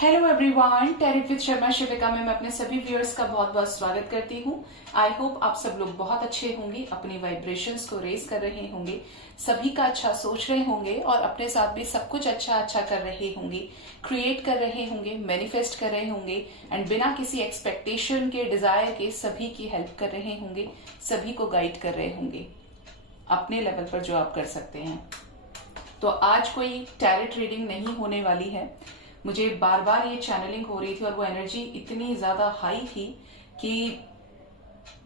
Hello everyone, टैरिट with Sharma शिविका में मैं अपने सभी व्यूअर्स का बहुत बहुत स्वागत करती हूँ। आई होप आप सब लोग बहुत अच्छे होंगे, अपनी वाइब्रेशंस को रेज कर रहे होंगे, सभी का अच्छा सोच रहे होंगे और अपने साथ भी सब कुछ अच्छा अच्छा कर रहे होंगे, क्रिएट कर रहे होंगे, मैनिफेस्ट कर रहे होंगे एंड बिना किसी एक्सपेक्टेशन के, डिजायर के सभी की हेल्प कर रहे होंगे, सभी को गाइड कर रहे होंगे अपने लेवल पर जो आप कर सकते हैं। तो आज कोई टैरेट रीडिंग नहीं होने वाली है। मुझे बार बार ये चैनलिंग हो रही थी और वो एनर्जी इतनी ज्यादा हाई थी कि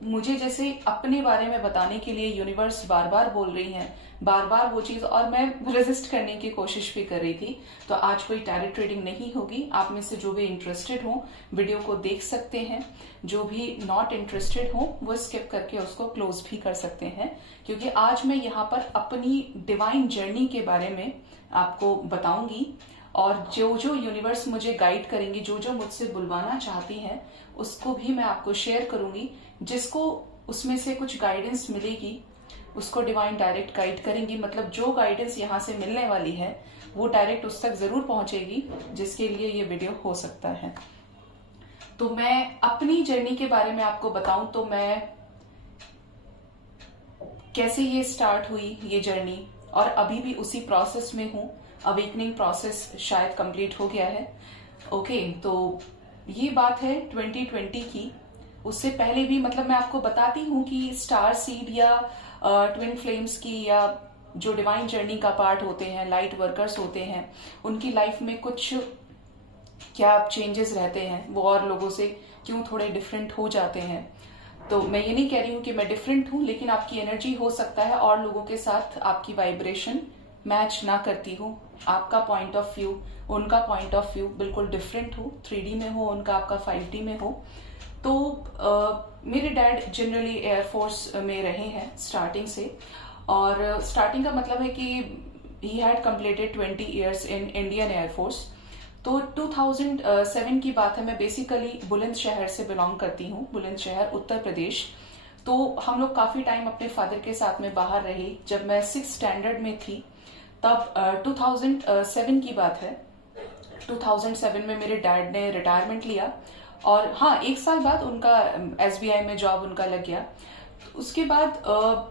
मुझे जैसे अपने बारे में बताने के लिए यूनिवर्स बार बार बोल रही है, बार बार वो चीज, और मैं रेजिस्ट करने की कोशिश भी कर रही थी। तो आज कोई टैरेट रीडिंग नहीं होगी। आप में से जो भी इंटरेस्टेड हो वीडियो को देख सकते हैं, जो भी नॉट इंटरेस्टेड हो वो स्किप करके उसको क्लोज भी कर सकते हैं, क्योंकि आज मैं यहाँ पर अपनी डिवाइन जर्नी के बारे में आपको बताऊंगी और जो जो यूनिवर्स मुझे गाइड करेंगी, जो जो मुझसे बुलवाना चाहती हैं उसको भी मैं आपको शेयर करूंगी। जिसको उसमें से कुछ गाइडेंस मिलेगी उसको डिवाइन डायरेक्ट गाइड करेंगी। मतलब जो गाइडेंस यहाँ से मिलने वाली है वो डायरेक्ट उस तक जरूर पहुंचेगी, जिसके लिए ये वीडियो हो सकता है। तो मैं अपनी जर्नी के बारे में आपको बताऊं तो मैं कैसे ये स्टार्ट हुई ये जर्नी, और अभी भी उसी प्रोसेस में हूं। अवेकनिंग प्रोसेस शायद कंप्लीट हो गया है। ओके, तो ये बात है 2020 की। उससे पहले भी मतलब मैं आपको बताती हूँ कि स्टार सीड या ट्विन फ्लेम्स की, या जो डिवाइन जर्नी का पार्ट होते हैं, लाइट वर्कर्स होते हैं, उनकी लाइफ में कुछ क्या चेंजेस रहते हैं, वो और लोगों से क्यों थोड़े डिफरेंट हो जाते हैं। तो मैं ये नहीं कह रही हूँ कि मैं डिफरेंट हूँ, लेकिन आपकी एनर्जी हो सकता है और लोगों के साथ आपकी वाइब्रेशन मैच ना करती हो। आपका पॉइंट ऑफ व्यू, उनका पॉइंट ऑफ व्यू बिल्कुल डिफरेंट हो, 3D में हो, उनका आपका 5D में हो। तो मेरे डैड जनरली एयरफोर्स में रहे हैं स्टार्टिंग से, और स्टार्टिंग का मतलब है कि he had completed 20 years in Indian air force. तो 2007 की बात है। मैं बेसिकली बुलंदशहर से बिलोंग करती हूँ, बुलंदशहर उत्तर प्रदेश। तो हम लोग काफी टाइम अपने फादर के साथ में बाहर रहे। जब मैं 6th स्टैंडर्ड में थी तब 2007 की बात है। 2007 में मेरे डैड ने रिटायरमेंट लिया और हाँ, 1 साल बाद उनका SBI में जॉब उनका लग गया। उसके बाद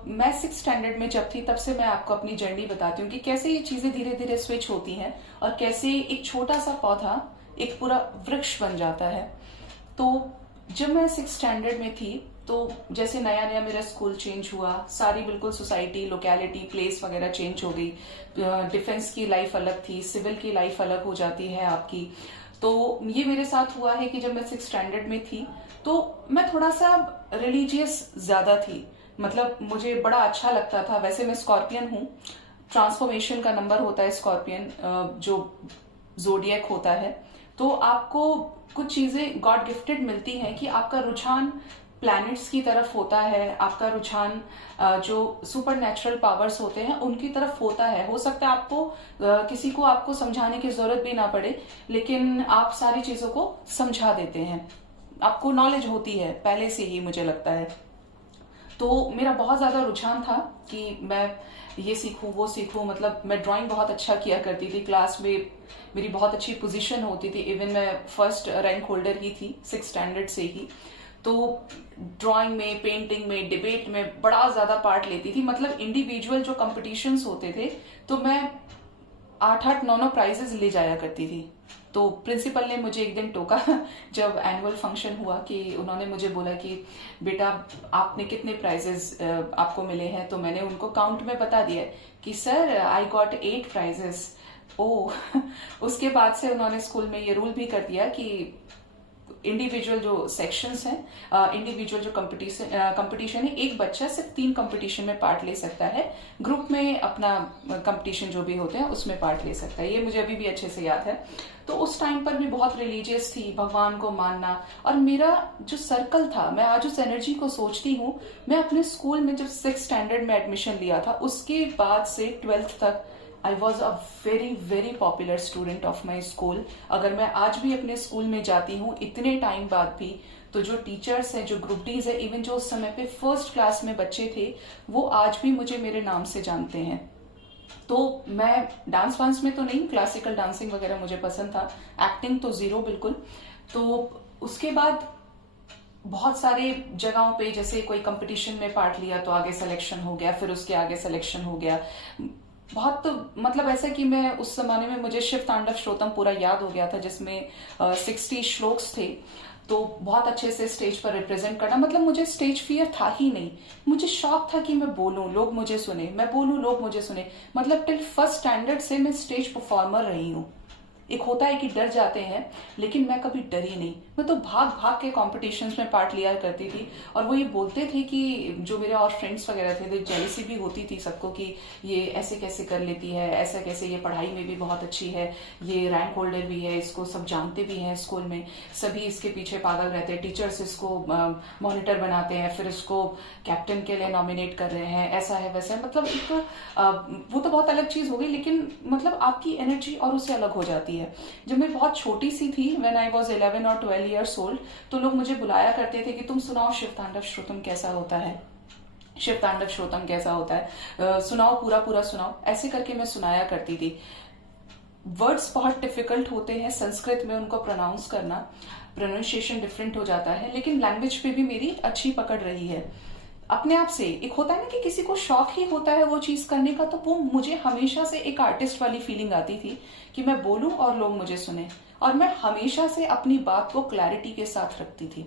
मैं 6th स्टैंडर्ड में जब थी तब से मैं आपको अपनी जर्नी बताती हूँ कि कैसे ये चीजें धीरे धीरे स्विच होती हैं और कैसे एक छोटा सा पौधा एक पूरा वृक्ष बन जाता है। तो जब मैं 6th स्टैंडर्ड में थी तो जैसे नया नया मेरा स्कूल चेंज हुआ, सारी बिल्कुल सोसाइटी, लोकेलिटी, प्लेस वगैरह चेंज हो गई। डिफेंस की लाइफ अलग थी, सिविल की लाइफ अलग हो जाती है आपकी। तो ये मेरे साथ हुआ है कि जब मैं 6th स्टैंडर्ड में थी तो मैं थोड़ा सा रिलीजियस ज्यादा थी। मतलब मुझे बड़ा अच्छा लगता था। वैसे मैं स्कॉर्पियन हूँ, ट्रांसफॉर्मेशन का नंबर होता है स्कॉर्पियन, जो जोडियक होता है। तो आपको कुछ चीजें गॉड गिफ्टेड मिलती हैं कि आपका रुझान प्लैनेट्स की तरफ होता है, आपका रुझान जो सुपर नेचुरल पावर्स होते हैं उनकी तरफ होता है। हो सकता है आपको किसी को आपको समझाने की जरूरत भी ना पड़े, लेकिन आप सारी चीजों को समझा देते हैं, आपको नॉलेज होती है पहले से ही, मुझे लगता है। तो मेरा बहुत ज्यादा रुझान था कि मैं ये सीखूं वो सीखूं। मतलब मैं ड्राइंग बहुत अच्छा किया करती थी, क्लास में मेरी बहुत अच्छी पोजीशन होती थी। इवन मैं फर्स्ट रैंक होल्डर ही थी 6th स्टैंडर्ड से ही। तो ड्राइंग में, पेंटिंग में, डिबेट में बड़ा ज्यादा पार्ट लेती थी। मतलब इंडिविजुअल जो कंपटीशंस होते थे तो मैं 8-8, 9-9 प्राइजेस ले जाया करती थी। तो प्रिंसिपल ने मुझे एक दिन टोका जब एनुअल फंक्शन हुआ, कि उन्होंने मुझे बोला कि बेटा आपने कितने प्राइजेस आपको मिले हैं। तो मैंने उनको काउंट में बता दिया कि सर आई गॉट 8 प्राइजेस। ओ उसके बाद से उन्होंने स्कूल में ये रूल भी कर दिया कि इंडिविजुअल जो सेक्शंस हैं, इंडिविजुअल जो कंपटीशन है, एक बच्चा सिर्फ 3 कंपटीशन में पार्ट ले सकता है। ग्रुप में अपना कंपटीशन जो भी होते हैं उसमें पार्ट ले सकता है। ये मुझे अभी भी अच्छे से याद है। तो उस टाइम पर भी बहुत रिलीजियस थी, भगवान को मानना। और मेरा जो सर्कल था, मैं आज उस एनर्जी को सोचती हूँ। मैं अपने स्कूल में जब 6th स्टैंडर्ड में एडमिशन लिया था, उसके बाद से 12th तक I was a very very popular student of my school. अगर मैं आज भी अपने स्कूल में जाती हूँ इतने टाइम बाद भी, तो जो टीचर्स हैं, जो ग्रुप डीज है, इवन जो उस समय पे फर्स्ट क्लास में बच्चे थे, वो आज भी मुझे मेरे नाम से जानते हैं। तो मैं डांस वांस में तो नहीं, क्लासिकल डांसिंग वगैरह मुझे पसंद था, एक्टिंग तो जीरो बिल्कुल। तो उसके बाद बहुत सारे जगहों पे जैसे कोई कंपटीशन में पार्ट लिया तो आगे सिलेक्शन हो गया, फिर उसके आगे सिलेक्शन हो गया। बहुत मतलब ऐसा कि मैं उस जमाने में मुझे शिव तांडव श्रोतम पूरा याद हो गया था, जिसमें 60 श्लोक्स थे। तो बहुत अच्छे से स्टेज पर रिप्रेजेंट करना, मतलब मुझे स्टेज फियर था ही नहीं। मुझे शौक था कि मैं बोलूं लोग मुझे सुने, मैं बोलूं लोग मुझे सुने। मतलब टिल फर्स्ट स्टैंडर्ड से मैं स्टेज परफॉर्मर रही हूँ। एक होता है कि डर जाते हैं, लेकिन मैं कभी डरी नहीं। मैं तो भाग भाग के कॉम्पिटिशन्स में पार्ट लिया करती थी। और वो ये बोलते थे कि जो मेरे और फ्रेंड्स वगैरह थे, तो जेलसी भी होती थी सबको कि ये ऐसे कैसे कर लेती है, ऐसा कैसे, ये पढ़ाई में भी बहुत अच्छी है, ये रैंक होल्डर भी है, इसको सब जानते भी हैं स्कूल में, सभी इसके पीछे पागल रहते हैं, टीचर्स इसको मॉनिटर बनाते हैं, फिर इसको कैप्टन के लिए नॉमिनेट कर रहे हैं, ऐसा है वैसा है। मतलब एक वो तो बहुत अलग चीज हो गई, लेकिन मतलब आपकी एनर्जी और उससे अलग हो जाती है। जब मैं बहुत छोटी सी थी, व्हेन आई वाज 11 और 12 इयर्स ओल्ड, तो लोग मुझे बुलाया करते थे कि तुम सुनाओ शिव तांडव श्रोतम कैसा होता है, शिव तांडव श्रोतम कैसा होता है, सुनाओ पूरा पूरा सुनाओ। ऐसे करके मैं सुनाया करती थी। वर्ड्स बहुत डिफिकल्ट होते हैं संस्कृत में, उनको प्रोनाउंस करना, प्रोनाउंसिएशन डिफरेंट हो जाता है, लेकिन लैंग्वेज पे भी मेरी अच्छी पकड़ रही है अपने आप से। एक होता है ना कि किसी को शौक ही होता है वो चीज करने का, तो वो मुझे हमेशा से एक आर्टिस्ट वाली फीलिंग आती थी कि मैं बोलूं और लोग मुझे सुने। और मैं हमेशा से अपनी बात को क्लैरिटी के साथ रखती थी।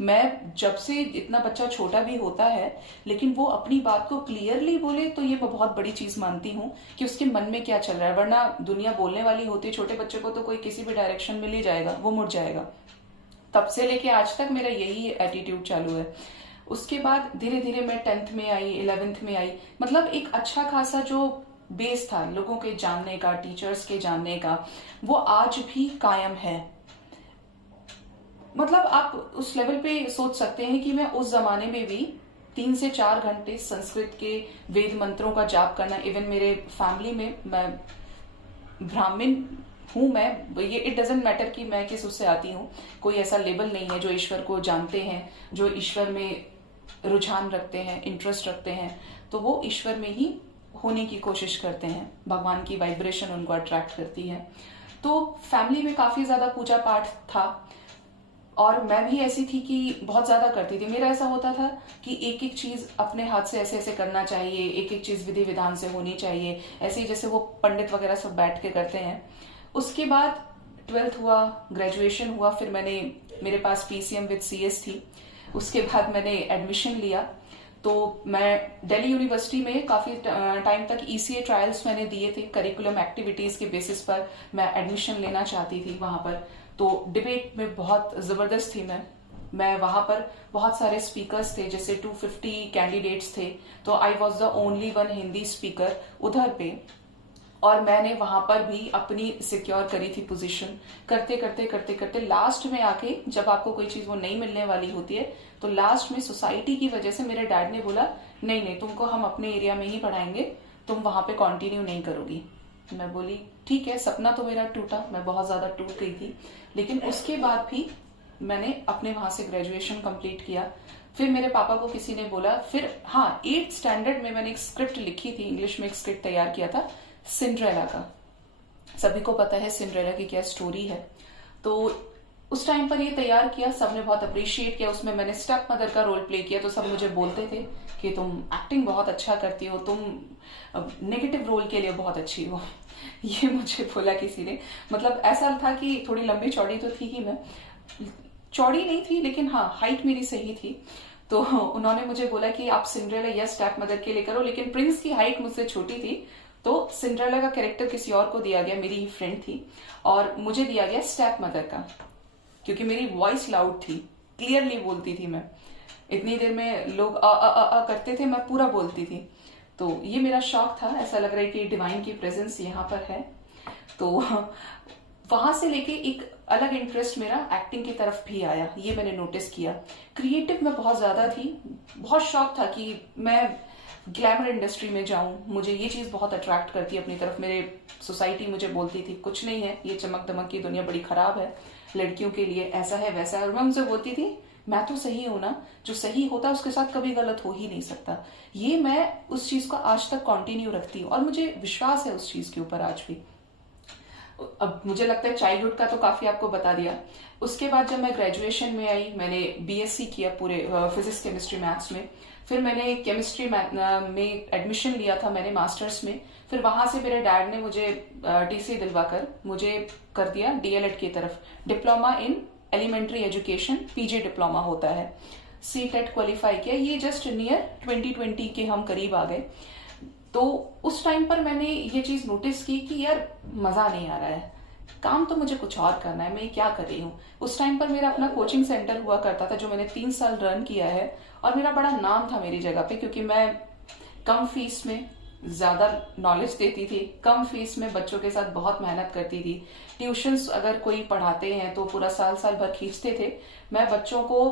मैं जब से, इतना बच्चा छोटा भी होता है लेकिन वो अपनी बात को क्लियरली बोले, तो ये मैं बहुत बड़ी चीज मानती हूँ कि उसके मन में क्या चल रहा है। वरना दुनिया बोलने वाली होती है, छोटे बच्चे को तो कोई किसी भी डायरेक्शन में ले जाएगा, वो मुड़ जाएगा। तब से लेके आज तक मेरा यही एटीट्यूड चालू है। उसके बाद धीरे धीरे मैं 10th में आई, 11th में आई। मतलब एक अच्छा खासा जो बेस था लोगों के जानने का, टीचर्स के जानने का, वो आज भी कायम है। मतलब आप उस लेवल पे सोच सकते हैं कि मैं उस जमाने में भी 3 से 4 घंटे संस्कृत के वेद मंत्रों का जाप करना। इवन मेरे फैमिली में, मैं ब्राह्मण हूं, मैं ये इट डजेंट मैटर कि मैं किस उससे आती हूँ, कोई ऐसा लेबल नहीं है। जो ईश्वर को जानते हैं, जो ईश्वर में रुझान रखते हैं, इंटरेस्ट रखते हैं, तो वो ईश्वर में ही होने की कोशिश करते हैं। भगवान की वाइब्रेशन उनको अट्रैक्ट करती है। तो फैमिली में काफी ज्यादा पूजा पाठ था, और मैं भी ऐसी थी कि बहुत ज्यादा करती थी। मेरा ऐसा होता था कि एक एक चीज अपने हाथ से ऐसे ऐसे करना चाहिए, एक एक चीज विधि विधान से होनी चाहिए, ऐसे ही जैसे वो पंडित वगैरह सब बैठ के करते हैं। उसके बाद 12th हुआ, ग्रेजुएशन हुआ, फिर मेरे पास PCM विद CS थी। उसके बाद मैंने एडमिशन लिया। तो मैं दिल्ली यूनिवर्सिटी में काफी टाइम तक ECA ट्रायल्स मैंने दिए थे, करिकुलम एक्टिविटीज के बेसिस पर मैं एडमिशन लेना चाहती थी वहां पर। तो डिबेट में बहुत जबरदस्त थी मैं वहां पर बहुत सारे स्पीकर्स थे, जैसे 250 कैंडिडेट्स थे, तो I was the only one Hindi speaker उधर पे। और मैंने वहां पर भी अपनी सिक्योर करी थी पोजीशन। करते करते करते करते लास्ट में आके, जब आपको कोई चीज वो नहीं मिलने वाली होती है, तो लास्ट में सोसाइटी की वजह से मेरे डैड ने बोला नहीं नहीं, तुमको हम अपने एरिया में ही पढ़ाएंगे, तुम वहां पे कंटिन्यू नहीं करोगी। मैं बोली ठीक है। सपना तो मेरा टूटा, मैं बहुत ज्यादा टूट गई थी, लेकिन उसके बाद भी मैंने अपने वहां से ग्रेजुएशन कंप्लीट किया। फिर मेरे पापा को किसी ने बोला, फिर हाँ 8th स्टैंडर्ड में मैंने एक स्क्रिप्ट लिखी थी, इंग्लिश में एक स्क्रिप्ट तैयार किया था सिंड्रेला का। सभी को पता है सिंड्रेला की क्या स्टोरी है। तो उस टाइम पर ये तैयार किया, सबने बहुत अप्रिशिएट किया। उसमें मैंने स्टेप मदर का रोल प्ले किया, तो सब मुझे बोलते थे कि तुम एक्टिंग बहुत अच्छा करती हो, तुम नेगेटिव रोल के लिए बहुत अच्छी हो। ये मुझे बोला किसी ने। मतलब ऐसा था कि थोड़ी लंबी चौड़ी तो थी ही मैं, चौड़ी नहीं थी लेकिन हाँ हाइट मेरी सही थी। तो उन्होंने मुझे बोला कि आप सिंड्रेला या स्टेप मदर के लिए करो, लेकिन प्रिंस की हाइट मुझसे छोटी थी, तो सिंड्रेला का कैरेक्टर किसी और को दिया गया, मेरी ही फ्रेंड थी, और मुझे दिया गया स्टेप मदर का, क्योंकि मेरी वॉइस लाउड थी, क्लियरली बोलती थी मैं। इतनी देर में लोग अ करते थे, मैं पूरा बोलती थी। तो ये मेरा शौक था, ऐसा लग रहा है कि डिवाइन की प्रेजेंस यहाँ पर है। तो वहां से लेके एक अलग इंटरेस्ट मेरा एक्टिंग की तरफ भी आया, ये मैंने नोटिस किया। क्रिएटिव में बहुत ज्यादा थी, बहुत शौक था कि मैं ग्लैमर इंडस्ट्री में जाऊं, मुझे ये चीज बहुत अट्रैक्ट करती है अपनी तरफ। मेरे सोसाइटी मुझे बोलती थी कुछ नहीं है, ये चमक दमक की दुनिया बड़ी खराब है, लड़कियों के लिए ऐसा है वैसा है। और मैं उनसे बोलती थी मैं तो सही हूं ना, जो सही होता है उसके साथ कभी गलत हो ही नहीं सकता। ये मैं उस चीज को आज तक कंटिन्यू रखती हूँ और मुझे विश्वास है उस चीज के ऊपर आज भी। अब मुझे लगता है चाइल्डहुड का तो काफी आपको बता दिया। उसके बाद जब मैं ग्रेजुएशन में आई, मैंने बीएससी किया पूरे फिजिक्स केमिस्ट्री मैथ्स में। फिर मैंने केमिस्ट्री में एडमिशन लिया था मैंने मास्टर्स में। फिर वहां से मेरे डैड ने मुझे टीसी दिलवाकर मुझे कर दिया डीएलएड की तरफ, diploma in elementary education, PG diploma होता है। सी टेट क्वालिफाई किया, ये जस्ट नियर 2020 के हम करीब आ गए। तो उस टाइम पर मैंने ये चीज नोटिस की कि यार मजा नहीं आ रहा है, काम तो मुझे कुछ और करना है, मैं क्या कर रही हूँ। उस टाइम पर मेरा अपना कोचिंग सेंटर हुआ करता था जो मैंने 3 साल रन किया है, और मेरा बड़ा नाम था मेरी जगह पे, क्योंकि मैं कम फीस में ज्यादा नॉलेज देती थी, कम फीस में बच्चों के साथ बहुत मेहनत करती थी। ट्यूशंस अगर कोई पढ़ाते हैं तो पूरा साल साल भर खींचते थे। मैं बच्चों को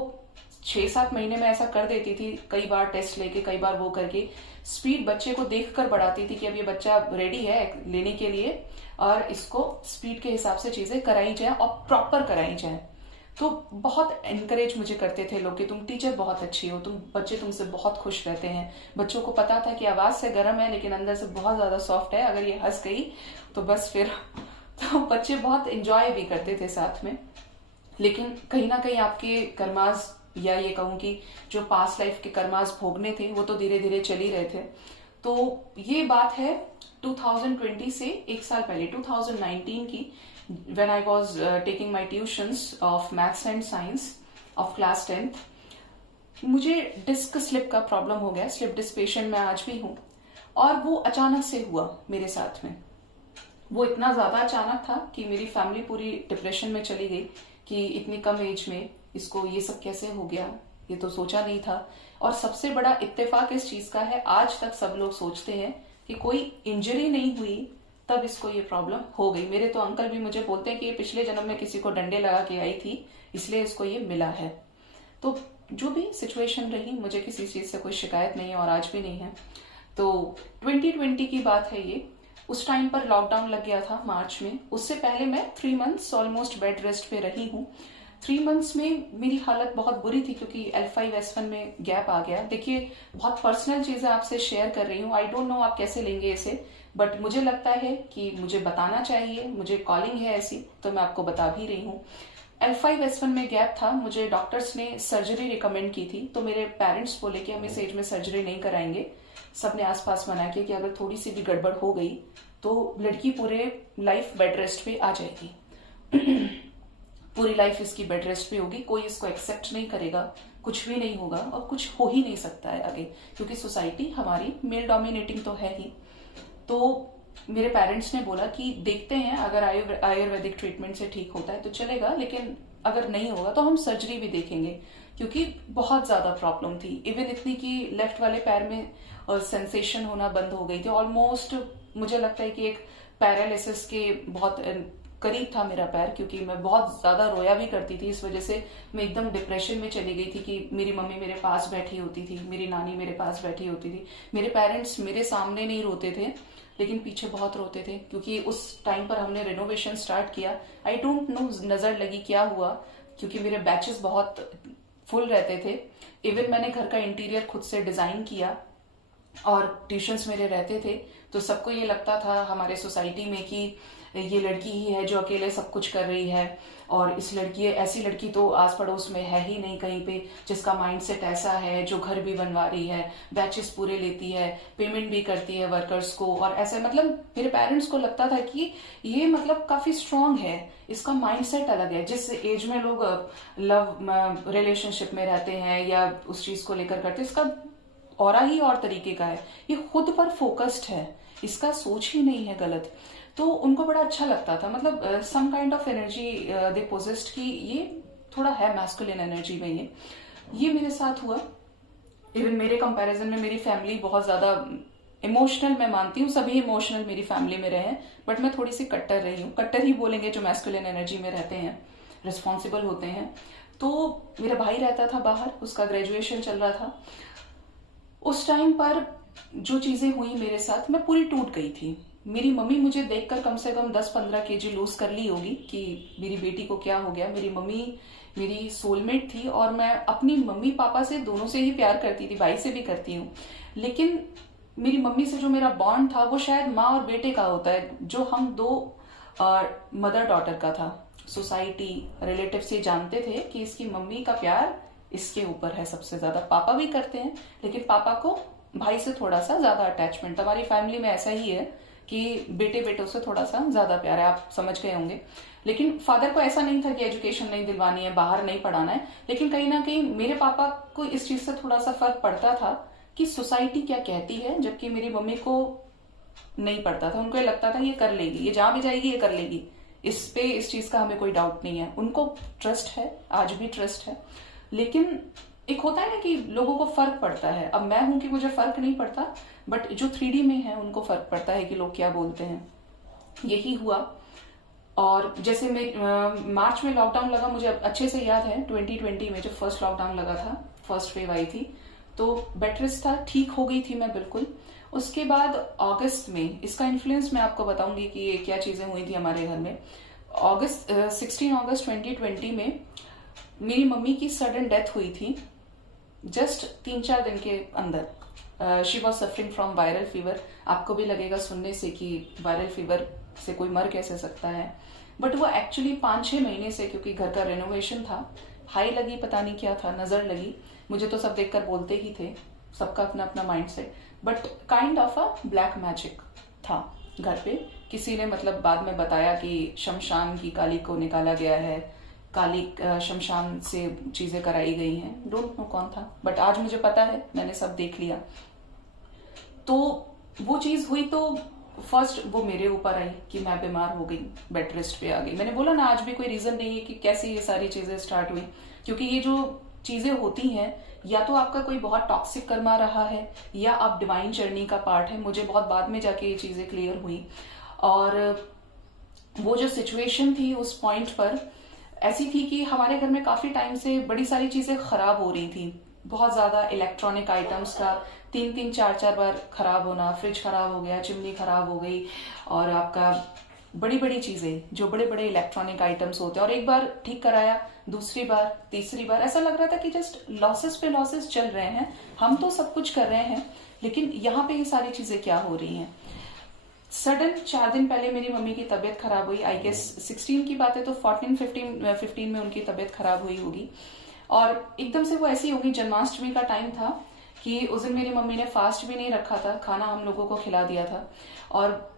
6-7 महीने में ऐसा कर देती थी, कई बार टेस्ट लेके, कई बार वो करके। स्पीड बच्चे को देखकर बढ़ाती थी कि अब ये बच्चा रेडी है लेने के लिए, और इसको स्पीड के हिसाब से चीजें कराई जाए और प्रॉपर कराई जाए। तो बहुत एनकरेज मुझे करते थे लोग कि तुम टीचर बहुत अच्छी हो, तुम बच्चे तुमसे बहुत खुश रहते हैं। बच्चों को पता था कि आवाज से गर्म है लेकिन अंदर से बहुत ज्यादा सॉफ्ट है, अगर ये हंस गई तो बस फिर तो बच्चे बहुत एंजॉय भी करते थे साथ में। लेकिन कहीं ना कहीं आपके कर्माज, या ये कहूं कि जो पास्ट लाइफ के कर्माज भोगने थे, वो तो धीरे धीरे चल ही रहे थे। तो ये बात है 2020 से 1 साल पहले, 2019 की, when I was taking my tuitions of maths and science of class 10th। मुझे डिस्क स्लिप का प्रॉब्लम हो गया, स्लिप डिस्क पेशेंट मैं आज भी हूं, और वो अचानक से हुआ मेरे साथ में। वो इतना ज्यादा अचानक था कि मेरी फैमिली पूरी डिप्रेशन में चली गई कि इतनी कम एज में इसको ये सब कैसे हो गया, ये तो सोचा नहीं था। और सबसे बड़ा इत्तेफाक इस चीज का है, आज तक सब लोग सोचते हैं कि कोई इंजरी नहीं हुई तब इसको ये प्रॉब्लम हो गई। मेरे तो अंकल भी मुझे बोलते हैं कि ये पिछले जन्म में किसी को डंडे लगा के आई थी, इसलिए इसको ये मिला है। तो जो भी सिचुएशन रही, मुझे किसी चीज से कोई शिकायत नहीं है और आज भी नहीं है। तो 2020 की बात है ये। उस टाइम पर लॉकडाउन लग गया था मार्च में। उससे पहले मैं 3 मंथ्स ऑलमोस्ट बेड रेस्ट पे रही हूँ। 3 मंथ्स में मेरी हालत बहुत बुरी थी क्योंकि L5-S1 में गैप आ गया। देखिए, बहुत पर्सनल चीजें आपसे शेयर कर रही हूँ, आई डोंट नो आप कैसे लेंगे इसे, बट मुझे लगता है कि मुझे बताना चाहिए, मुझे कॉलिंग है ऐसी, तो मैं आपको बता भी रही हूँ। L5-S1 में गैप था, मुझे डॉक्टर्स ने सर्जरी रिकमेंड की थी, तो मेरे पेरेंट्स बोले कि हम इस एज में सर्जरी नहीं कराएंगे। सबने आसपास मना किया कि अगर थोड़ी सी भी गड़बड़ हो गई तो लड़की पूरे लाइफ बेड रेस्ट पे आ जाएगी पूरी लाइफ इसकी बेड रेस्ट पे होगी, कोई इसको एक्सेप्ट नहीं करेगा, कुछ भी नहीं होगा और कुछ हो ही नहीं सकता है आगे, क्योंकि सोसाइटी हमारी मेल डोमिनेटिंग तो है ही। तो मेरे पेरेंट्स ने बोला कि देखते हैं, अगर आयुर्वेदिक ट्रीटमेंट से ठीक होता है तो चलेगा, लेकिन अगर नहीं होगा तो हम सर्जरी भी देखेंगे, क्योंकि बहुत ज्यादा प्रॉब्लम थी। इवन इतनी कि लेफ्ट वाले पैर में सेंसेशन होना बंद हो गई थी ऑलमोस्ट। मुझे लगता है कि एक पैरालिसिस के बहुत करीब था मेरा पैर, क्योंकि मैं बहुत ज्यादा रोया भी करती थी। इस वजह से मैं एकदम डिप्रेशन में चली गई थी कि मेरी मम्मी मेरे पास बैठी होती थी, मेरी नानी मेरे पास बैठी होती थी। मेरे पेरेंट्स मेरे सामने नहीं रोते थे लेकिन पीछे बहुत रोते थे, क्योंकि उस टाइम पर हमने रिनोवेशन स्टार्ट किया। आई डोंट नो नजर लगी क्या हुआ, क्योंकि मेरे बैचेस बहुत फुल रहते थे। इवन मैंने घर का इंटीरियर खुद से डिजाइन किया और ट्यूशंस मेरे रहते थे, तो सबको ये लगता था हमारे सोसाइटी में कि ये लड़की ही है जो अकेले सब कुछ कर रही है, और इस लड़की, ऐसी लड़की तो आस पड़ोस में है ही नहीं कहीं पे जिसका माइंडसेट ऐसा है, जो घर भी बनवा रही है, बैचेस पूरे लेती है, पेमेंट भी करती है वर्कर्स को, और ऐसे मतलब मेरे पेरेंट्स को लगता था कि ये मतलब काफी स्ट्रांग है, इसका माइंडसेट अलग है। जिस एज में लोग लव रिलेशनशिप में रहते हैं या उस चीज को लेकर करते, इसका ऑरा ही और तरीके का है, ये खुद पर फोकस्ड है, इसका सोच ही नहीं है गलत। तो उनको बड़ा अच्छा लगता था, मतलब some kind of energy they possessed की ये थोड़ा है मैस्कुलिन एनर्जी में। ये मेरे साथ हुआ। इवन मेरे कंपैरिजन में मेरी फैमिली बहुत ज्यादा इमोशनल, मैं मानती हूँ सभी इमोशनल मेरी फैमिली में रहे, बट मैं थोड़ी सी कट्टर रही हूँ। कट्टर ही बोलेंगे जो मैस्कुलिन एनर्जी में रहते हैं, रिस्पॉन्सिबल होते हैं। तो मेरा भाई रहता था बाहर, उसका ग्रेजुएशन चल रहा था। उस टाइम पर जो चीजें हुई मेरे साथ, मैं पूरी टूट गई थी। मेरी मम्मी मुझे देखकर कम से कम 10-15 केजी लूज कर ली होगी कि मेरी बेटी को क्या हो गया। मेरी मम्मी मेरी सोलमेट थी और मैं अपनी मम्मी पापा से दोनों से ही प्यार करती थी, भाई से भी करती हूँ, लेकिन मेरी मम्मी से जो मेरा बॉन्ड था वो शायद माँ और बेटे का होता है, जो हम दो मदर डॉटर का था। सोसाइटी, रिलेटिव से जानते थे कि इसकी मम्मी का प्यार इसके ऊपर है सबसे ज्यादा। पापा भी करते हैं, लेकिन पापा को भाई से थोड़ा सा ज्यादा अटैचमेंट। हमारी फैमिली में ऐसा ही है कि बेटे बेटों से थोड़ा सा ज्यादा प्यार है, आप समझ गए होंगे। लेकिन फादर को ऐसा नहीं था कि एजुकेशन नहीं दिलवानी है, बाहर नहीं पढ़ाना है, लेकिन कहीं ना कहीं मेरे पापा को इस चीज से थोड़ा सा फर्क पड़ता था कि सोसाइटी क्या कहती है, जबकि मेरी मम्मी को नहीं पड़ता था। उनको ये लगता था ये कर लेगी, ये जहां भी जाएगी ये कर लेगी, इस चीज का हमें कोई डाउट नहीं है। उनको ट्रस्ट है, आज भी ट्रस्ट है, लेकिन एक होता है ना कि लोगों को फर्क पड़ता है। अब मैं हूं कि मुझे फर्क नहीं पड़ता, बट जो 3D में है उनको फर्क पड़ता है कि लोग क्या बोलते हैं। यही हुआ। और जैसे मैं मार्च में लॉकडाउन लगा, मुझे अच्छे से याद है 2020 में जब फर्स्ट लॉकडाउन लगा था, फर्स्ट वेव आई थी, तो बेड रेस्ट था, ठीक हो गई थी मैं बिल्कुल। उसके बाद अगस्त में इसका इन्फ्लुएंस मैं आपको बताऊंगी कि ये क्या चीजें हुई थी हमारे घर में। 16 अगस्त 2020 में मेरी मम्मी की सडन डेथ हुई थी, जस्ट 3-4 दिन के अंदर। She was suffering from viral fever. आपको भी लगेगा सुनने से कि वायरल फीवर से कोई मर कैसे सकता है, बट वो एक्चुअली 5-6 महीने से, क्योंकि घर का रेनोवेशन था, हाई लगी, पता नहीं क्या था, नजर लगी। मुझे तो सब देखकर बोलते ही थे, सबका अपना अपना mind set, but kind of a black magic था घर पे। किसी ने मतलब बाद में बताया कि शमशान की काली को निकाला गया है, काली शमशान से चीजें कराई गई हैं, डोंट नो कौन था, बट आज मुझे पता है, मैंने सब देख लिया। तो वो चीज हुई तो फर्स्ट वो मेरे ऊपर आई कि मैं बीमार हो गई, बेड रेस्ट पे आ गई। मैंने बोला ना, आज भी कोई रीजन नहीं है कि कैसे ये सारी चीजें स्टार्ट हुई, क्योंकि ये जो चीजें होती हैं, या तो आपका कोई बहुत टॉक्सिक कर्मा रहा है, या आप डिवाइन जर्नी का पार्ट है। मुझे बहुत बाद में जाके ये चीजें क्लियर हुई। और वो जो सिचुएशन थी उस पॉइंट पर ऐसी थी कि हमारे घर में काफी टाइम से बड़ी सारी चीजें खराब हो रही थी, बहुत ज्यादा इलेक्ट्रॉनिक आइटम्स का 3-3, 4-4 बार खराब होना, फ्रिज खराब हो गया, चिमनी खराब हो गई, और आपका बड़ी बड़ी चीजें, जो बड़े बड़े इलेक्ट्रॉनिक आइटम्स होते हैं, और एक बार ठीक कराया, दूसरी बार, तीसरी बार, ऐसा लग रहा था कि जस्ट लॉसेस पे लॉसेस चल रहे हैं। हम तो सब कुछ कर रहे हैं, लेकिन यहाँ पे ये सारी चीजें क्या हो रही हैं। सडन 4 दिन पहले मेरी मम्मी की तबीयत खराब हुई, आई गेस 16 की बात है, तो 14-15 में उनकी तबीयत खराब हुई होगी। और एकदम से वो ऐसी होगी, जन्माष्टमी का टाइम था कि उस दिन मेरी मम्मी ने फास्ट भी नहीं रखा था, खाना हम लोगों को खिला दिया था। और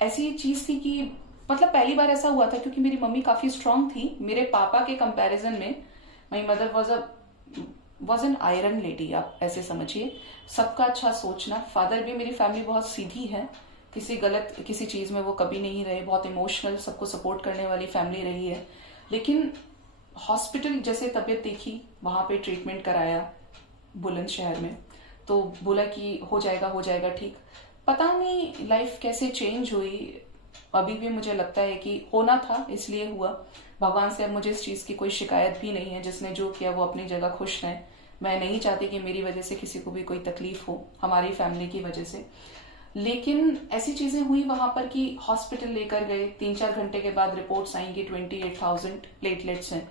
ऐसी चीज थी कि मतलब पहली बार ऐसा हुआ था, क्योंकि मेरी मम्मी काफी स्ट्रांग थी मेरे पापा के कंपैरिजन में। My mother was an iron lady, आप ऐसे समझिए। सबका अच्छा सोचना। फादर भी, मेरी फैमिली बहुत सीधी है, किसी चीज में वो कभी नहीं रहे, बहुत इमोशनल, सबको सपोर्ट करने वाली फैमिली रही है। लेकिन हॉस्पिटल जैसे तबीयत देखी, वहां पे ट्रीटमेंट कराया बुलंदशहर में, तो बोला कि हो जाएगा ठीक। पता नहीं लाइफ कैसे चेंज हुई। अभी भी मुझे लगता है कि होना था इसलिए हुआ। भगवान से अब मुझे इस चीज की कोई शिकायत भी नहीं है। जिसने जो किया वो अपनी जगह खुश रहे। मैं नहीं चाहती कि मेरी वजह से किसी को भी कोई तकलीफ हो, हमारी फैमिली की वजह से। लेकिन ऐसी चीजें हुई वहां पर कि हॉस्पिटल लेकर गए, 3-4 घंटे के बाद रिपोर्ट्स आई कि 28,000 प्लेटलेट्स हैं।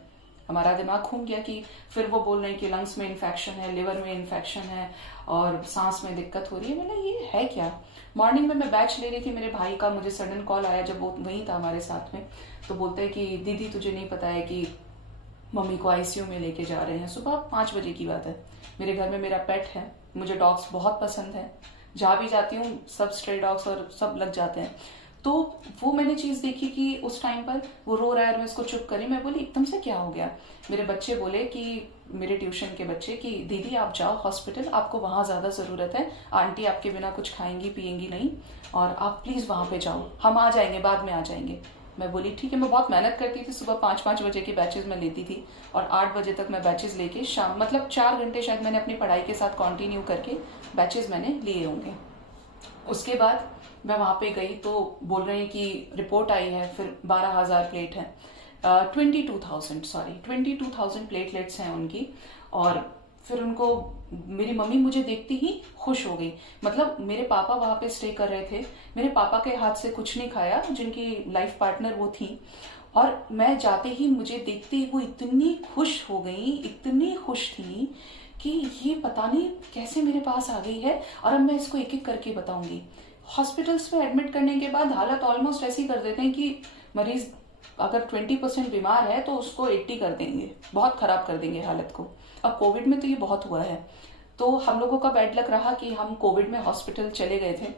हमारा दिमाग घूम गया कि फिर वो बोल रहे हैं कि लंग्स में इन्फेक्शन है, लिवर में इन्फेक्शन है, और सांस में दिक्कत हो रही है। मैंने ये है क्या। मॉर्निंग में मैं बैच ले रही थी मेरे भाई का, मुझे सडन कॉल आया जब वो वहीं था हमारे साथ में, तो बोलते हैं कि दीदी तुझे नहीं पता है कि मम्मी को आईसीयू में लेके जा रहे हैं। सुबह 5 बजे की बात है। मेरे घर में मेरा पेट है, मुझे डॉग्स बहुत पसंद है, जहां भी जाती हूँ सब स्ट्रे डॉग्स और सब लग जाते हैं। तो वो मैंने चीज देखी कि उस टाइम पर वो रो रहा है और मैं इसको चुप करी। मैं बोली एकदम से क्या हो गया। मेरे बच्चे बोले कि मेरे ट्यूशन के बच्चे कि दीदी आप जाओ हॉस्पिटल, आपको वहां ज्यादा जरूरत है, आंटी आपके बिना कुछ खाएंगी पिएंगी नहीं, और आप प्लीज वहां पे जाओ, हम आ जाएंगे, बाद में आ जाएंगे। मैं बोली ठीक है। मैं बहुत मेहनत करती थी, सुबह 5-5 बजे के बैचेस में लेती थी, और 8 बजे तक मैं बैचेस लेके शाम, मतलब 4 घंटे शायद मैंने अपनी पढ़ाई के साथ कंटिन्यू करके बैचेस मैंने लिए होंगे। उसके बाद मैं वहां पे गई तो बोल रहे हैं कि रिपोर्ट आई है, फिर 12,000 प्लेट है, 22,000 प्लेटलेट्स हैं उनकी, और फिर उनको, मेरी मम्मी मुझे देखती ही खुश हो गई। मतलब मेरे पापा वहां पे स्टे कर रहे थे, मेरे पापा के हाथ से कुछ नहीं खाया, जिनकी लाइफ पार्टनर वो थी, और मैं जाते ही मुझे देखते ही वो इतनी खुश हो गई, इतनी खुश थी कि ये पता नहीं कैसे मेरे पास आ गई है, और अब मैं इसको एक एक करके बताऊंगी। हॉस्पिटल्स में एडमिट करने के बाद हालत ऑलमोस्ट ऐसी कर देते हैं कि मरीज अगर 20% बीमार है तो उसको 80 कर देंगे, बहुत खराब कर देंगे हालत को। अब कोविड में तो ये बहुत हुआ है। तो हम लोगों का बैड लक रहा कि हम कोविड में हॉस्पिटल चले गए थे,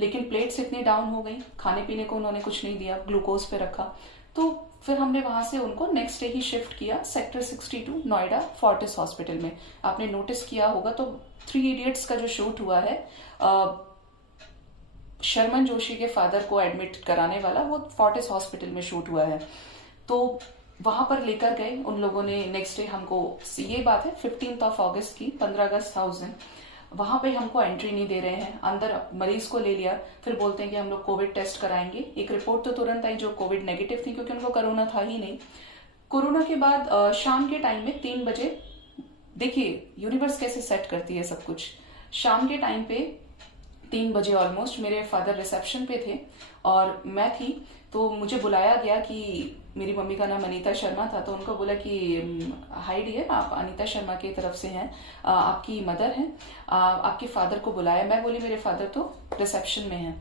लेकिन प्लेट्स इतनी डाउन हो गई, खाने पीने को उन्होंने कुछ नहीं दिया, ग्लूकोज पे रखा। तो फिर हमने वहां से उनको नेक्स्ट डे ही शिफ्ट किया सेक्टर 62 नोएडा फोर्टिस हॉस्पिटल में। आपने नोटिस किया होगा तो 3 इडियट्स का जो शूट हुआ है, शर्मन जोशी के फादर को एडमिट कराने वाला, वो फोर्टिस हॉस्पिटल में शूट हुआ है। तो वहां पर लेकर गए उन लोगों ने। नेक्स्ट डे हमको, ये बात है 15 अगस्त की, 15 अगस्त था उस दिन। वहां पे हमको एंट्री नहीं दे रहे हैं, अंदर मरीज को ले लिया, फिर बोलते हैं कि हम लोग कोविड टेस्ट कराएंगे। एक रिपोर्ट तो तुरंत आई जो कोविड नेगेटिव थी, क्योंकि उनको कोरोना था ही नहीं। कोरोना के बाद शाम के टाइम में 3 बजे, देखिए यूनिवर्स कैसे सेट करती है सब कुछ। शाम के टाइम पे 3 बजे ऑलमोस्ट मेरे फादर रिसेप्शन पे थे और मैं थी, तो मुझे बुलाया गया कि मेरी मम्मी का नाम अनीता शर्मा था, तो उनको बोला कि हाय डियर, आप अनीता शर्मा की तरफ से हैं, आपकी मदर हैं, आपके फादर को बुलाया। मैं बोली मेरे फादर तो रिसेप्शन में हैं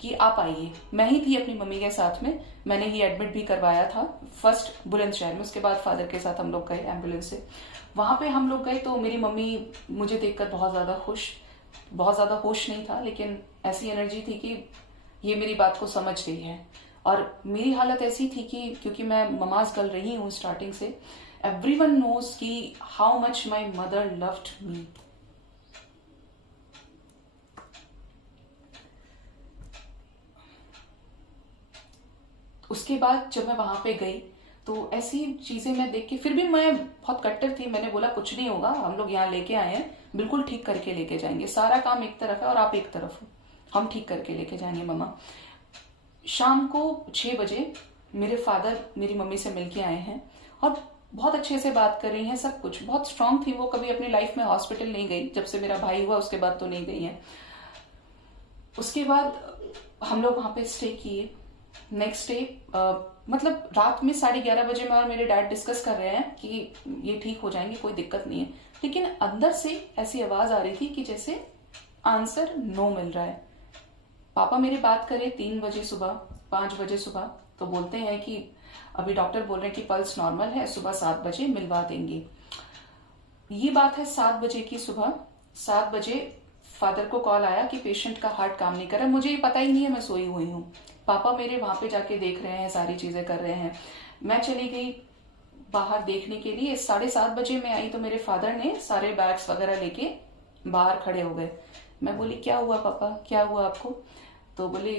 कि आप आइए। मैं ही थी अपनी मम्मी के साथ में, मैंने ही एडमिट भी करवाया था फर्स्ट बुलंदशहर में, उसके बाद फादर के साथ हम लोग गए एम्बुलेंस से। वहां पे हम लोग गए तो मेरी मम्मी मुझे देखकर बहुत ज्यादा खुश, बहुत ज्यादा होश नहीं था, लेकिन ऐसी एनर्जी थी कि ये मेरी बात को समझ गई है। और मेरी हालत ऐसी थी कि क्योंकि मैं ममाज गर्ल रही हूँ स्टार्टिंग से, एवरीवन नोज कि how much my mother loved me. उसके बाद जब मैं वहां पे गई तो ऐसी चीजें मैं देख के, फिर भी मैं बहुत कट्टर थी, मैंने बोला कुछ नहीं होगा, हम लोग यहाँ लेके आए हैं, बिल्कुल ठीक करके लेके जाएंगे, सारा काम एक तरफ है और आप एक तरफ हो, हम ठीक करके लेके जाएंगे मम्मा। शाम को 6 बजे मेरे फादर मेरी मम्मी से मिलके आए हैं और बहुत अच्छे से बात कर रही हैं, सब कुछ बहुत स्ट्रांग थी वो। कभी अपनी लाइफ में हॉस्पिटल नहीं गई, जब से मेरा भाई हुआ उसके बाद तो नहीं गई है। उसके बाद हम लोग वहां पे स्टे किए। नेक्स्ट डे मतलब रात में 11:30 बजे मैं और मेरे डैड डिस्कस कर रहे हैं कि ये ठीक हो जाएंगे, कोई दिक्कत नहीं है, लेकिन अंदर से ऐसी आवाज आ रही थी कि जैसे आंसर नो मिल रहा है। पापा मेरे बात करे 3 बजे सुबह, 5 बजे सुबह, तो बोलते हैं कि अभी डॉक्टर बोल रहे हैं कि पल्स नॉर्मल है, सुबह 7 बजे मिलवा देंगे। ये बात है 7 बजे की सुबह। 7 बजे फादर को कॉल आया कि पेशेंट का हार्ट काम नहीं कर रहा। मुझे ये पता ही नहीं है, मैं सोई हुई हूँ। पापा मेरे वहां पे जाके देख रहे हैं, सारी चीजें कर रहे हैं। मैं चली गई बाहर देखने के लिए। 7:30 बजे मैं आई तो मेरे फादर ने सारे बैग्स वगैरह लेके बाहर खड़े हो गए। मैं बोली क्या हुआ पापा, क्या हुआ आपको? तो बोले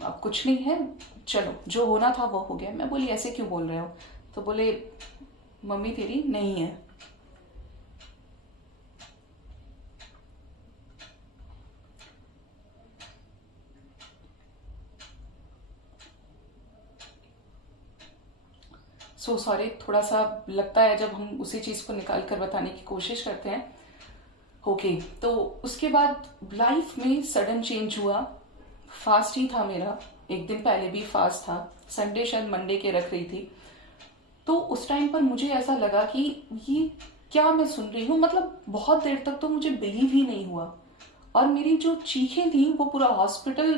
अब कुछ नहीं है, चलो जो होना था वो हो गया। मैं बोली ऐसे क्यों बोल रहे हो? तो बोले मम्मी तेरी नहीं है। सो सॉरी, थोड़ा सा लगता है जब हम उसी चीज को निकाल कर बताने की कोशिश करते हैं। ओके, तो उसके बाद लाइफ में सडन चेंज हुआ। फास्ट ही था मेरा, एक दिन पहले भी फास्ट था, संडे शायद मंडे के रख रही थी। तो उस टाइम पर मुझे ऐसा लगा कि ये क्या मैं सुन रही हूँ, मतलब बहुत देर तक तो मुझे बिलीव ही नहीं हुआ। और मेरी जो चीखें थी वो पूरा हॉस्पिटल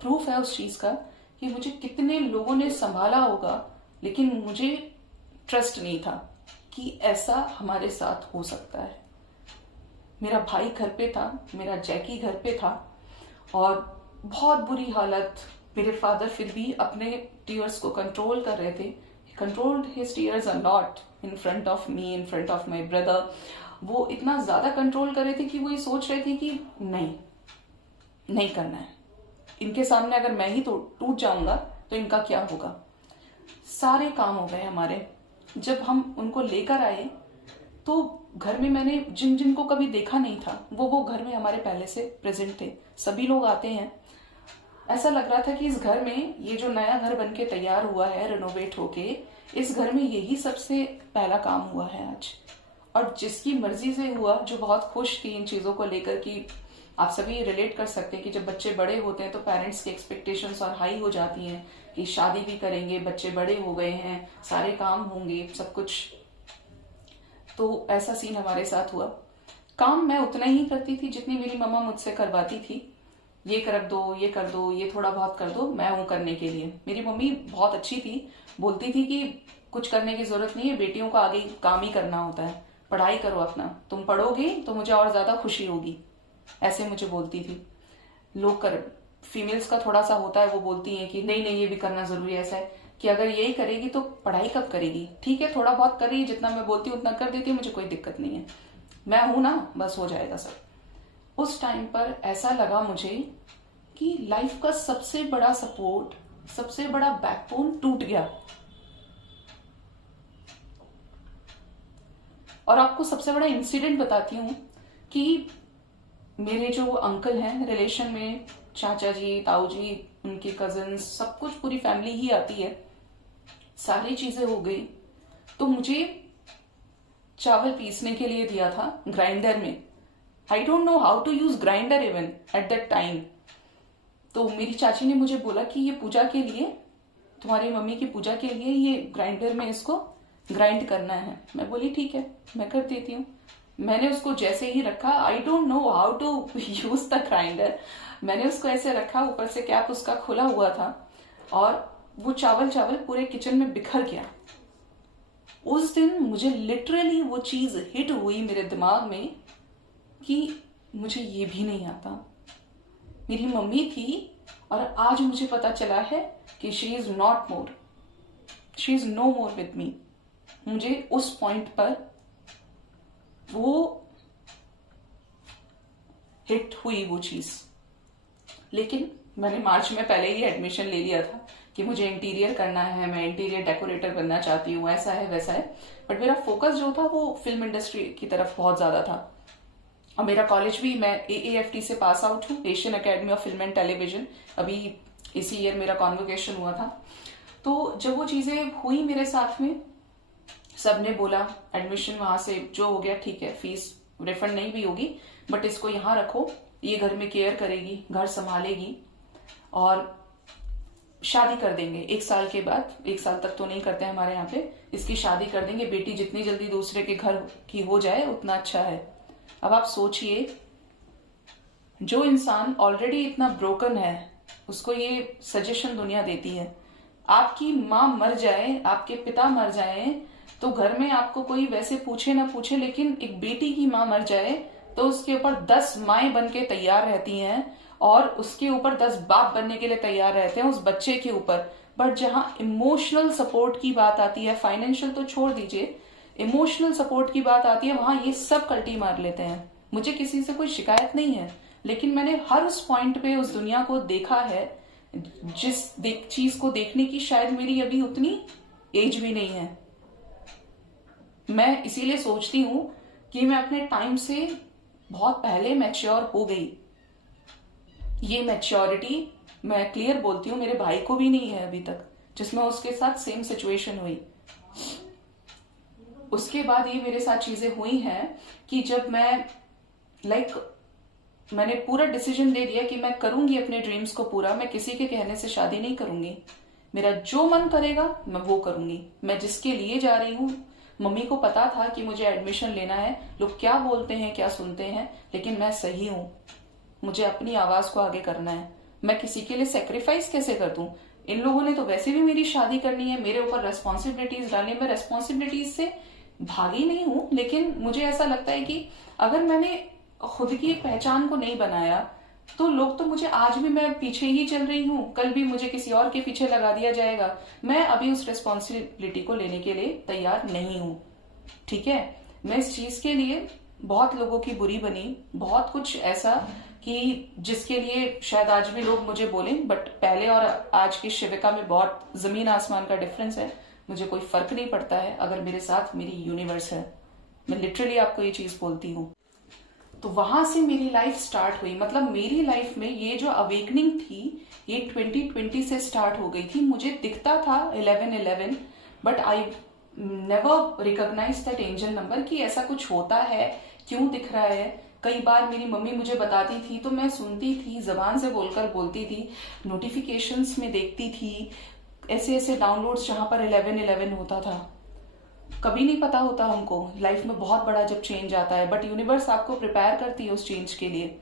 प्रूफ है उस चीज का कि मुझे कितने लोगों ने संभाला होगा, लेकिन मुझे ट्रस्ट नहीं था कि ऐसा हमारे साथ हो सकता है। मेरा भाई घर पे था, मेरा जैकी घर पे था और बहुत बुरी हालत। मेरे फादर फिर भी अपने टीयर्स को कंट्रोल कर रहे थे। Controlled his tears a lot in front of me, in front of my brother. वो इतना ज्यादा कंट्रोल कर रहे थे कि वो ये सोच रहे थे कि नहीं, नहीं करना है, इनके सामने अगर मैं ही तो टूट जाऊंगा तो इनका क्या होगा। सारे काम हो गए हमारे। जब हम उनको लेकर आए तो घर में मैंने जिन जिन को कभी देखा नहीं था वो घर में हमारे पहले से प्रेजेंट थे। सभी लोग आते हैं। ऐसा लग रहा था कि इस घर में, ये जो नया घर बनके तैयार हुआ है रिनोवेट होके, इस घर में यही सबसे पहला काम हुआ है आज। और जिसकी मर्जी से हुआ, जो बहुत खुश थी इन चीजों को लेकर कि आप सभी रिलेट कर सकते हैं कि जब बच्चे बड़े होते हैं तो पेरेंट्स की एक्सपेक्टेशंस और हाई हो जाती हैं कि शादी भी करेंगे, बच्चे बड़े हो गए हैं, सारे काम होंगे, सब कुछ। तो ऐसा सीन हमारे साथ हुआ। काम मैं उतना ही करती थी जितनी मेरी मम्मा मुझसे करवाती थी। ये कर दो, ये कर दो, ये थोड़ा बहुत कर दो, मैं हूं करने के लिए। मेरी मम्मी बहुत अच्छी थी, बोलती थी कि कुछ करने की जरूरत नहीं है, बेटियों को आगे काम ही करना होता है, पढ़ाई करो अपना, तुम पढ़ोगे तो मुझे और ज्यादा खुशी होगी, ऐसे मुझे बोलती थी। लोग कर फीमेल्स का थोड़ा सा होता है, वो बोलती हैं कि नहीं नहीं ये भी करना जरूरी है, ऐसा है कि अगर यही करेगी तो पढ़ाई कब करेगी। ठीक है, थोड़ा बहुत कर रही है, जितना मैं बोलती हूँ उतना कर देती हूँ, मुझे कोई दिक्कत नहीं है, मैं हूं ना, बस हो जाएगा सब। उस टाइम पर ऐसा लगा मुझे कि लाइफ का सबसे बड़ा सपोर्ट, सबसे बड़ा बैकबोन टूट गया। और आपको सबसे बड़ा इंसिडेंट बताती हूँ कि मेरे जो अंकल हैं रिलेशन में, चाचा जी, ताऊ जी, उनके कजिन्स, सब कुछ पूरी फैमिली ही आती है, सारी चीजें हो गई। तो मुझे चावल पीसने के लिए दिया था ग्राइंडर में। I don't know how to use grinder even at that time. तो मेरी चाची ने मुझे बोला कि ये पूजा के लिए, तुम्हारी मम्मी की पूजा के लिए ये ग्राइंडर में इसको ग्राइंड करना है। मैं बोली ठीक है, मैं कर देती हूँ। मैंने उसको जैसे ही रखा, I don't know how to use the grinder, मैंने उसको ऐसे रखा, ऊपर से कैप उसका खुला हुआ था और वो चावल पूरे किचन में बिखर गया। उस दिन मुझे लिटरली वो चीज हिट हुई मेरे दिमाग में कि मुझे ये भी नहीं आता। मेरी मम्मी थी और आज मुझे पता चला है कि she is not more, she is no more with me. मुझे उस पॉइंट पर वो हिट हुई वो चीज। लेकिन मैंने मार्च में पहले ही एडमिशन ले लिया था कि मुझे इंटीरियर करना है, मैं इंटीरियर डेकोरेटर बनना चाहती हूँ, ऐसा है वैसा है। बट मेरा फोकस जो था वो फिल्म इंडस्ट्री की तरफ बहुत ज्यादा था। और मेरा कॉलेज भी, मैं AAFT से पास आउट हूँ, Asian academy of film and television. अभी इसी ईयर मेरा कॉन्वोकेशन हुआ था। तो जब वो चीजें हुई मेरे साथ में, सबने बोला एडमिशन वहां से जो हो गया ठीक है, फीस रिफंड नहीं भी होगी, बट इसको यहाँ रखो, ये घर में केयर करेगी, घर संभालेगी और शादी कर देंगे 1 साल के बाद। 1 साल तक तो नहीं करते हमारे यहाँ पे, इसकी शादी कर देंगे, बेटी जितनी जल्दी दूसरे के घर की हो जाए उतना अच्छा है। अब आप सोचिए, जो इंसान ऑलरेडी इतना ब्रोकन है उसको ये सजेशन दुनिया देती है। आपकी माँ मर जाए, आपके पिता मर जाए तो घर में आपको कोई वैसे पूछे ना पूछे, लेकिन एक बेटी की माँ मर जाए तो उसके ऊपर 10 माएं बन के तैयार रहती हैं और उसके ऊपर 10 बाप बनने के लिए तैयार रहते हैं उस बच्चे के ऊपर। बट जहां इमोशनल सपोर्ट की बात आती है, फाइनेंशियल तो छोड़ दीजिए, इमोशनल सपोर्ट की बात आती है, वहां ये सब कल्टी मार लेते हैं। मुझे किसी से कोई शिकायत नहीं है, लेकिन मैंने हर उस पॉइंट पे उस दुनिया को देखा है जिस चीज को देखने की शायद मेरी अभी उतनी एज भी नहीं है। मैं इसीलिए सोचती हूं कि मैं अपने टाइम से बहुत पहले मैच्योर हो गई। ये मैच्योरिटी मैं क्लियर बोलती हूँ मेरे भाई को भी नहीं है अभी तक, जिसमें उसके साथ सेम सिचुएशन हुई। उसके बाद ये मेरे साथ चीजें हुई हैं कि जब मैं मैंने पूरा डिसीजन ले लिया कि मैं करूंगी अपने ड्रीम्स को पूरा, मैं किसी के कहने से शादी नहीं करूंगी, मेरा जो मन करेगा मैं वो करूंगी। मैं जिसके लिए जा रही हूँ, मम्मी को पता था कि मुझे एडमिशन लेना है, लोग क्या बोलते हैं क्या सुनते हैं, लेकिन मैं सही हूं, मुझे अपनी आवाज को आगे करना है। मैं किसी के लिए सेक्रीफाइस कैसे कर दूं? इन लोगों ने तो वैसे भी मेरी शादी करनी है, मेरे ऊपर रेस्पॉन्सिबिलिटीज डालनी, मैं रेस्पॉन्सिबिलिटीज से भागी नहीं हूं, लेकिन मुझे ऐसा लगता है कि अगर मैंने खुद की एक पहचान को नहीं बनाया तो लोग तो मुझे, आज भी मैं पीछे ही चल रही हूँ, कल भी मुझे किसी और के पीछे लगा दिया जाएगा। मैं अभी उस रिस्पॉन्सिबिलिटी को लेने के लिए तैयार नहीं हूँ। ठीक है, मैं इस चीज के लिए बहुत लोगों की बुरी बनी, बहुत कुछ ऐसा कि जिसके लिए शायद आज भी लोग मुझे बोलें, बट पहले और आज की शिविका में बहुत जमीन आसमान का डिफरेंस है। मुझे कोई फर्क नहीं पड़ता है अगर मेरे साथ मेरी यूनिवर्स है। मैं लिटरली आपको ये चीज बोलती हूँ। तो वहां से मेरी लाइफ स्टार्ट हुई। मतलब मेरी लाइफ में ये जो अवेकनिंग थी ये 2020 से स्टार्ट हो गई थी। मुझे दिखता था 11-11, but I never recognise that angel number कि ऐसा कुछ होता है, क्यों दिख रहा है। कई बार मेरी मम्मी मुझे बताती थी तो मैं सुनती थी, जबान से बोलकर बोलती थी, नोटिफिकेशंस में देखती थी, ऐसे ऐसे डाउनलोड्स जहां पर 1111 होता था। कभी नहीं पता होता हमको लाइफ में बहुत बड़ा जब चेंज आता है, बट यूनिवर्स आपको प्रिपेयर करती है उस चेंज के लिए।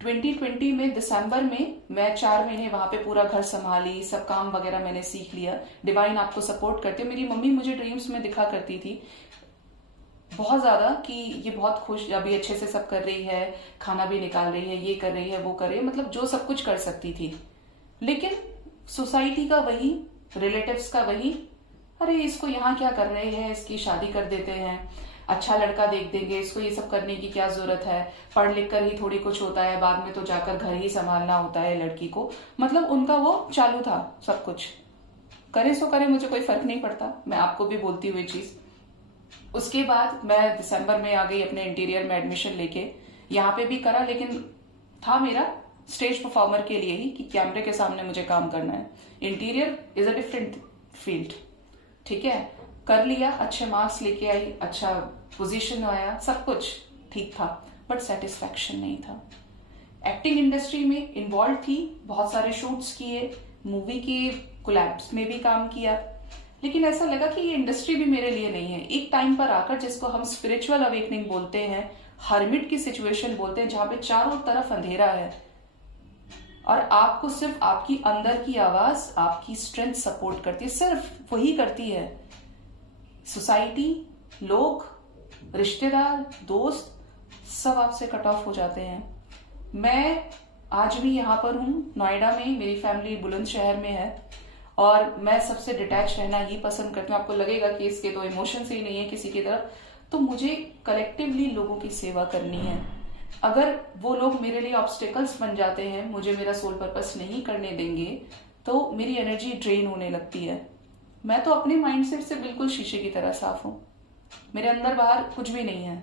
2020 में दिसंबर में मैं 4 महीने वहां पे पूरा घर संभाली, सब काम वगैरह मैंने सीख लिया। डिवाइन आपको सपोर्ट करती है। मेरी मम्मी मुझे ड्रीम्स में दिखा करती थी बहुत ज्यादा कि ये बहुत खुश, अभी अच्छे से सब कर रही है, खाना भी निकाल रही है, ये कर रही है, वो कर रही है, मतलब जो सब कुछ कर सकती थी। लेकिन सोसाइटी का वही, रिलेटिव्स का वही, अरे इसको यहाँ क्या कर रहे हैं, इसकी शादी कर देते हैं, अच्छा लड़का देख देंगे, इसको ये सब करने की क्या जरूरत है, पढ़ लिख कर ही थोड़ी कुछ होता है, बाद में तो जाकर घर ही संभालना होता है लड़की को। मतलब उनका वो चालू था सब कुछ। करे सो करे, मुझे कोई फर्क नहीं पड़ता, मैं आपको भी बोलती हुई चीज। उसके बाद मैं दिसंबर में आ गई अपने इंटीरियर में एडमिशन लेके। यहाँ पे भी करा, लेकिन था मेरा स्टेज परफॉर्मर के लिए ही कि कैमरे के सामने मुझे काम करना है। Interior is a different field, ठीक है। कर लिया, अच्छे मार्क्स लेके आई, अच्छा पोजीशन आया, सब कुछ ठीक था, बट सेटिस्फैक्शन नहीं था। एक्टिंग इंडस्ट्री में इन्वॉल्व थी, बहुत सारे शूट्स किए, मूवी के कोलैब्स में भी काम किया, लेकिन ऐसा लगा कि ये इंडस्ट्री भी मेरे लिए नहीं है। एक टाइम पर आकर, जिसको हम स्पिरिचुअल अवेकनिंग बोलते हैं, हर्मिट की सिचुएशन बोलते हैं, जहां पे चारों तरफ अंधेरा है और आपको सिर्फ आपकी अंदर की आवाज, आपकी स्ट्रेंथ सपोर्ट करती है, सिर्फ वही करती है। सोसाइटी, लोग, रिश्तेदार, दोस्त सब आपसे कट ऑफ हो जाते हैं। मैं आज भी यहां पर हूं नोएडा में, मेरी फैमिली बुलंदशहर में है और मैं सबसे डिटैच रहना ही पसंद करती हूँ। आपको लगेगा कि इसके तो इमोशंस ही नहीं है किसी की तरफ, तो मुझे कलेक्टिवली लोगों की सेवा करनी है। अगर वो लोग मेरे लिए ऑब्स्टिकल्स बन जाते हैं, मुझे मेरा सोल पर्पस नहीं करने देंगे, तो मेरी एनर्जी ड्रेन होने लगती है। मैं तो अपने माइंडसेट से बिल्कुल शीशे की तरह साफ हूं, मेरे अंदर बाहर कुछ भी नहीं है,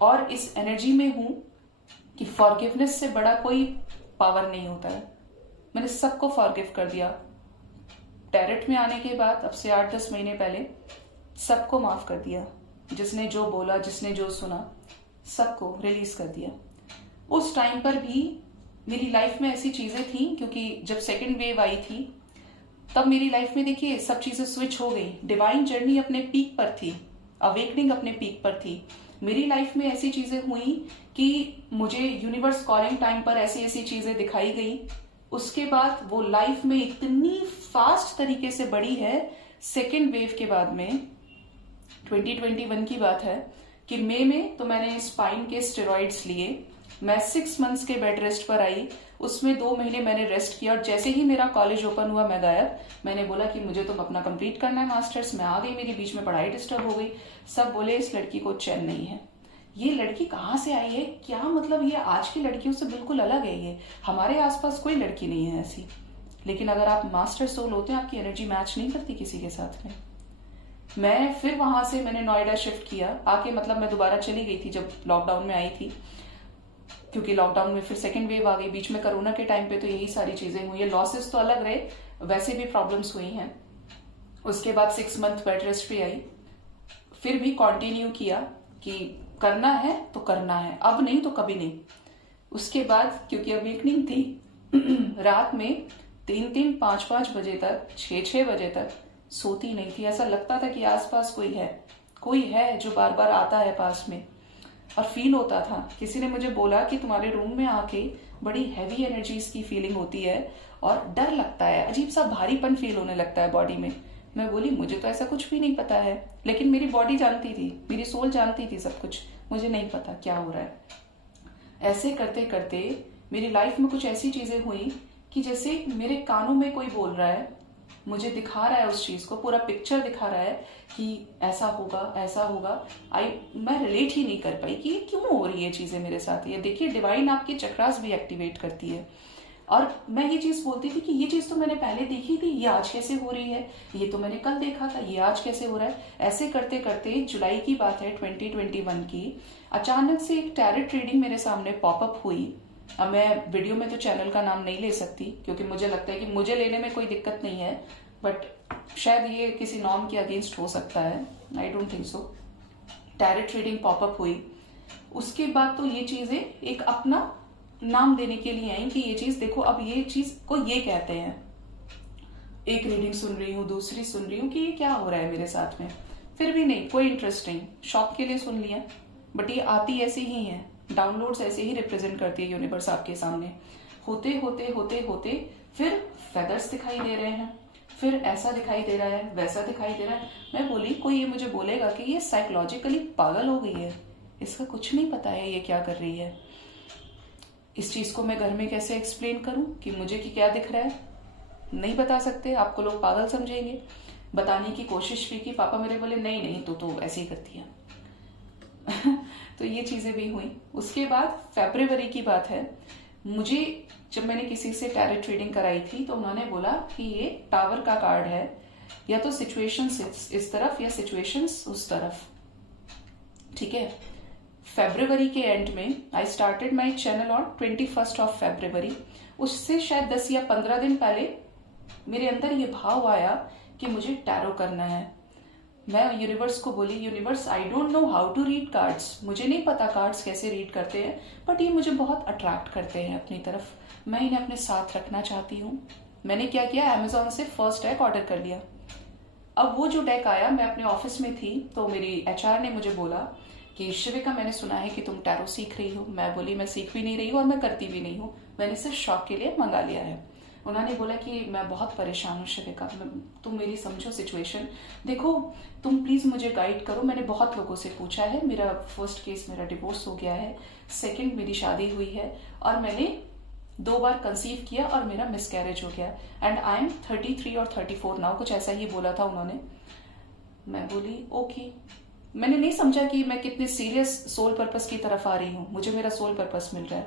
और इस एनर्जी में हूं कि फॉरगिवनेस से बड़ा कोई पावर नहीं होता है। मैंने सबको फॉरगिव कर दिया। टैरेट में आने के बाद अब से 8-10 महीने पहले सबको माफ कर दिया। जिसने जो बोला, जिसने जो सुना, सबको रिलीज कर दिया। उस टाइम पर भी मेरी लाइफ में ऐसी चीजें थी, क्योंकि जब सेकंड वेव आई थी तब मेरी लाइफ में देखिए सब चीजें स्विच हो गई। डिवाइन जर्नी अपने पीक पर थी, अवेकनिंग अपने पीक पर थी। मेरी लाइफ में ऐसी चीजें हुई कि मुझे यूनिवर्स कॉलिंग टाइम पर ऐसी ऐसी चीजें दिखाई गई। उसके बाद वो लाइफ में इतनी फास्ट तरीके से बढ़ी है। सेकेंड वेव के बाद में 2021 की बात है कि मई में तो मैंने स्पाइन के स्टेरॉइड्स लिए। मैं 6 मंथ्स के बेड रेस्ट पर आई, उसमें 2 महीने मैंने रेस्ट किया और जैसे ही मेरा कॉलेज ओपन हुआ मैं गायब। मैंने बोला कि मुझे तो अपना कंप्लीट करना है मास्टर्स। मैं आ गई, मेरी बीच में पढ़ाई डिस्टर्ब हो गई। सब बोले इस लड़की को चैन नहीं है, ये लड़की कहाँ से आई है, क्या मतलब ये आज की लड़कियों से बिल्कुल अलग है, ये हमारे आसपास कोई लड़की नहीं है ऐसी। लेकिन अगर आप मास्टर सोल होते हैं, आपकी एनर्जी मैच नहीं करती किसी के साथ में। मैं फिर वहां से मैंने नोएडा शिफ्ट किया आके, मतलब मैं दोबारा चली गई थी जब लॉकडाउन में आई थी, क्योंकि लॉकडाउन में फिर सेकेंड वेव आ गई। बीच में कोरोना के टाइम पे तो यही सारी चीजें हुई है। लॉसेस तो अलग रहे, वैसे भी प्रॉब्लम्स हुई हैं। उसके बाद 6 मंथ बेड रेस्ट पे आई, फिर भी कंटिन्यू किया कि करना है तो करना है, अब नहीं तो कभी नहीं। उसके बाद क्योंकि अवेकनिंग थी रात में 3-3, 5-5 बजे तक, 6-6 बजे तक सोती नहीं थी। ऐसा लगता था कि आसपास कोई है जो बार बार आता है पास में, और फील होता था। किसी ने मुझे बोला कि तुम्हारे रूम में आके बड़ी हैवी एनर्जीज की फीलिंग होती है और डर लगता है, अजीब सा भारीपन फील होने लगता है बॉडी में। मैं बोली मुझे तो ऐसा कुछ भी नहीं पता है, लेकिन मेरी बॉडी जानती थी, मेरी सोल जानती थी सब कुछ, मुझे नहीं पता क्या हो रहा है। ऐसे करते करते मेरी लाइफ में कुछ ऐसी चीजें हुई कि जैसे मेरे कानों में कोई बोल रहा है, मुझे दिखा रहा है उस चीज को, पूरा पिक्चर दिखा रहा है कि ऐसा होगा ऐसा होगा। मैं रिलेट ही नहीं कर पाई कि ये क्यों हो रही है चीजें मेरे साथ। ये देखिए डिवाइन आपके चक्रास भी एक्टिवेट करती है, और मैं ये चीज बोलती थी कि ये चीज तो मैंने पहले देखी थी, ये आज कैसे हो रही है, ये तो मैंने कल देखा था, ये आज कैसे हो रहा है। ऐसे करते करते जुलाई की बात है 2021 की, अचानक से एक टैरेट रीडिंग मेरे सामने पॉपअप हुई। अब मैं वीडियो में तो चैनल का नाम नहीं ले सकती, क्योंकि मुझे लगता है कि मुझे लेने में कोई दिक्कत नहीं है, बट शायद ये किसी नॉर्म के अगेंस्ट हो सकता है, I don't think so. Tarot reading popup हुई, उसके बाद तो ये चीजें एक अपना नाम देने के लिए आई कि ये चीज देखो, अब ये चीज को ये कहते हैं। एक रीडिंग सुन रही हूँ, दूसरी सुन रही हूँ कि ये क्या हो रहा है मेरे साथ में, फिर भी नहीं, कोई इंटरेस्ट नहीं, शौक के लिए सुन लिया। बट ये आती ऐसी ही है, डाउनलोड्स ऐसे ही रिप्रेजेंट करती है यूनिवर्स आपके सामने। होते होते होते होते फिर फेदर्स दिखाई दे रहे हैं, फिर ऐसा दिखाई दे रहा है, वैसा दिखाई दे रहा है। मैं बोली कोई ये मुझे बोलेगा कि ये साइकोलॉजिकली पागल हो गई है, इसका कुछ नहीं पता है ये क्या कर रही है। इस चीज को मैं घर में कैसे एक्सप्लेन करूं कि मुझे कि क्या दिख रहा है, नहीं बता सकते, आपको लोग पागल समझेंगे। बताने की कोशिश भी की, पापा मेरे बोले नहीं नहीं तो ऐसे ही करती है। तो ये चीजें भी हुई। उसके बाद फरवरी की बात है, मुझे जब मैंने किसी से टैरेट रीडिंग कराई थी तो उन्होंने बोला कि ये टावर का कार्ड है, या तो सिचुएशंस इस तरफ या सिचुएशंस उस तरफ। ठीक है, फरवरी के एंड में I started my channel on 21 फरवरी। उससे शायद 10 या 15 दिन पहले मेरे अंदर ये भाव आया कि मुझे टैरो करना है। मैं यूनिवर्स को बोली, universe I don't know how to read cards, मुझे नहीं पता कार्ड्स कैसे रीड करते हैं, बट ये मुझे बहुत अट्रैक्ट करते हैं अपनी तरफ, मैं इन्हें अपने साथ रखना चाहती हूँ। मैंने क्या किया, अमेजोन से फर्स्ट डेक ऑर्डर कर लिया। अब वो जो डेक आया, मैं अपने ऑफिस में थी तो मेरी एचआर ने मुझे बोला कि शिविका मैंने सुना है कि तुम टैरो सीख रही हो। मैं बोली मैं सीख भी नहीं रही हूँ और मैं करती भी नहीं हूँ, मैंने सिर्फ शौक के लिए मंगा लिया है। उन्होंने बोला कि मैं बहुत परेशान हूँ शिविका, तुम मेरी समझो सिचुएशन, देखो तुम प्लीज मुझे गाइड करो। मैंने बहुत लोगों से पूछा है, मेरा फर्स्ट केस मेरा डिवोर्स हो गया है, सेकंड मेरी शादी हुई है और मैंने 2 बार कंसीव किया और मेरा मिसकैरेज हो गया, एंड आई एम 33 और 34 नाउ, कुछ ऐसा ही बोला था उन्होंने। मैं बोली ओके, मैंने नहीं समझा कि मैं कितने सीरियस सोल पर्पस की तरफ आ रही हूँ, मुझे मेरा सोल पर्पस मिल रहा है।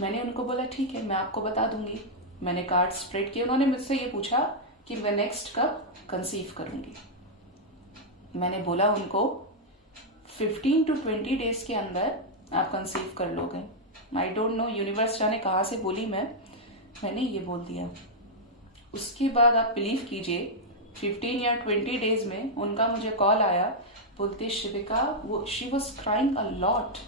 मैंने उनको बोला ठीक है मैं आपको बता दूंगी। मैंने कार्ड स्प्रेड किए, उन्होंने मुझसे ये पूछा कि मैं नेक्स्ट कब कंसीव करूंगी। मैंने बोला उनको 15 to 20 डेज के अंदर आप कंसीव कर लोगे। आई डोंट नो यूनिवर्स जाने कहाँ से बोली मैंने ये बोल दिया। उसके बाद आप बिलीव कीजिए 15 या 20 डेज में उनका मुझे कॉल आया, बोलते शिविका, वो she was crying a lot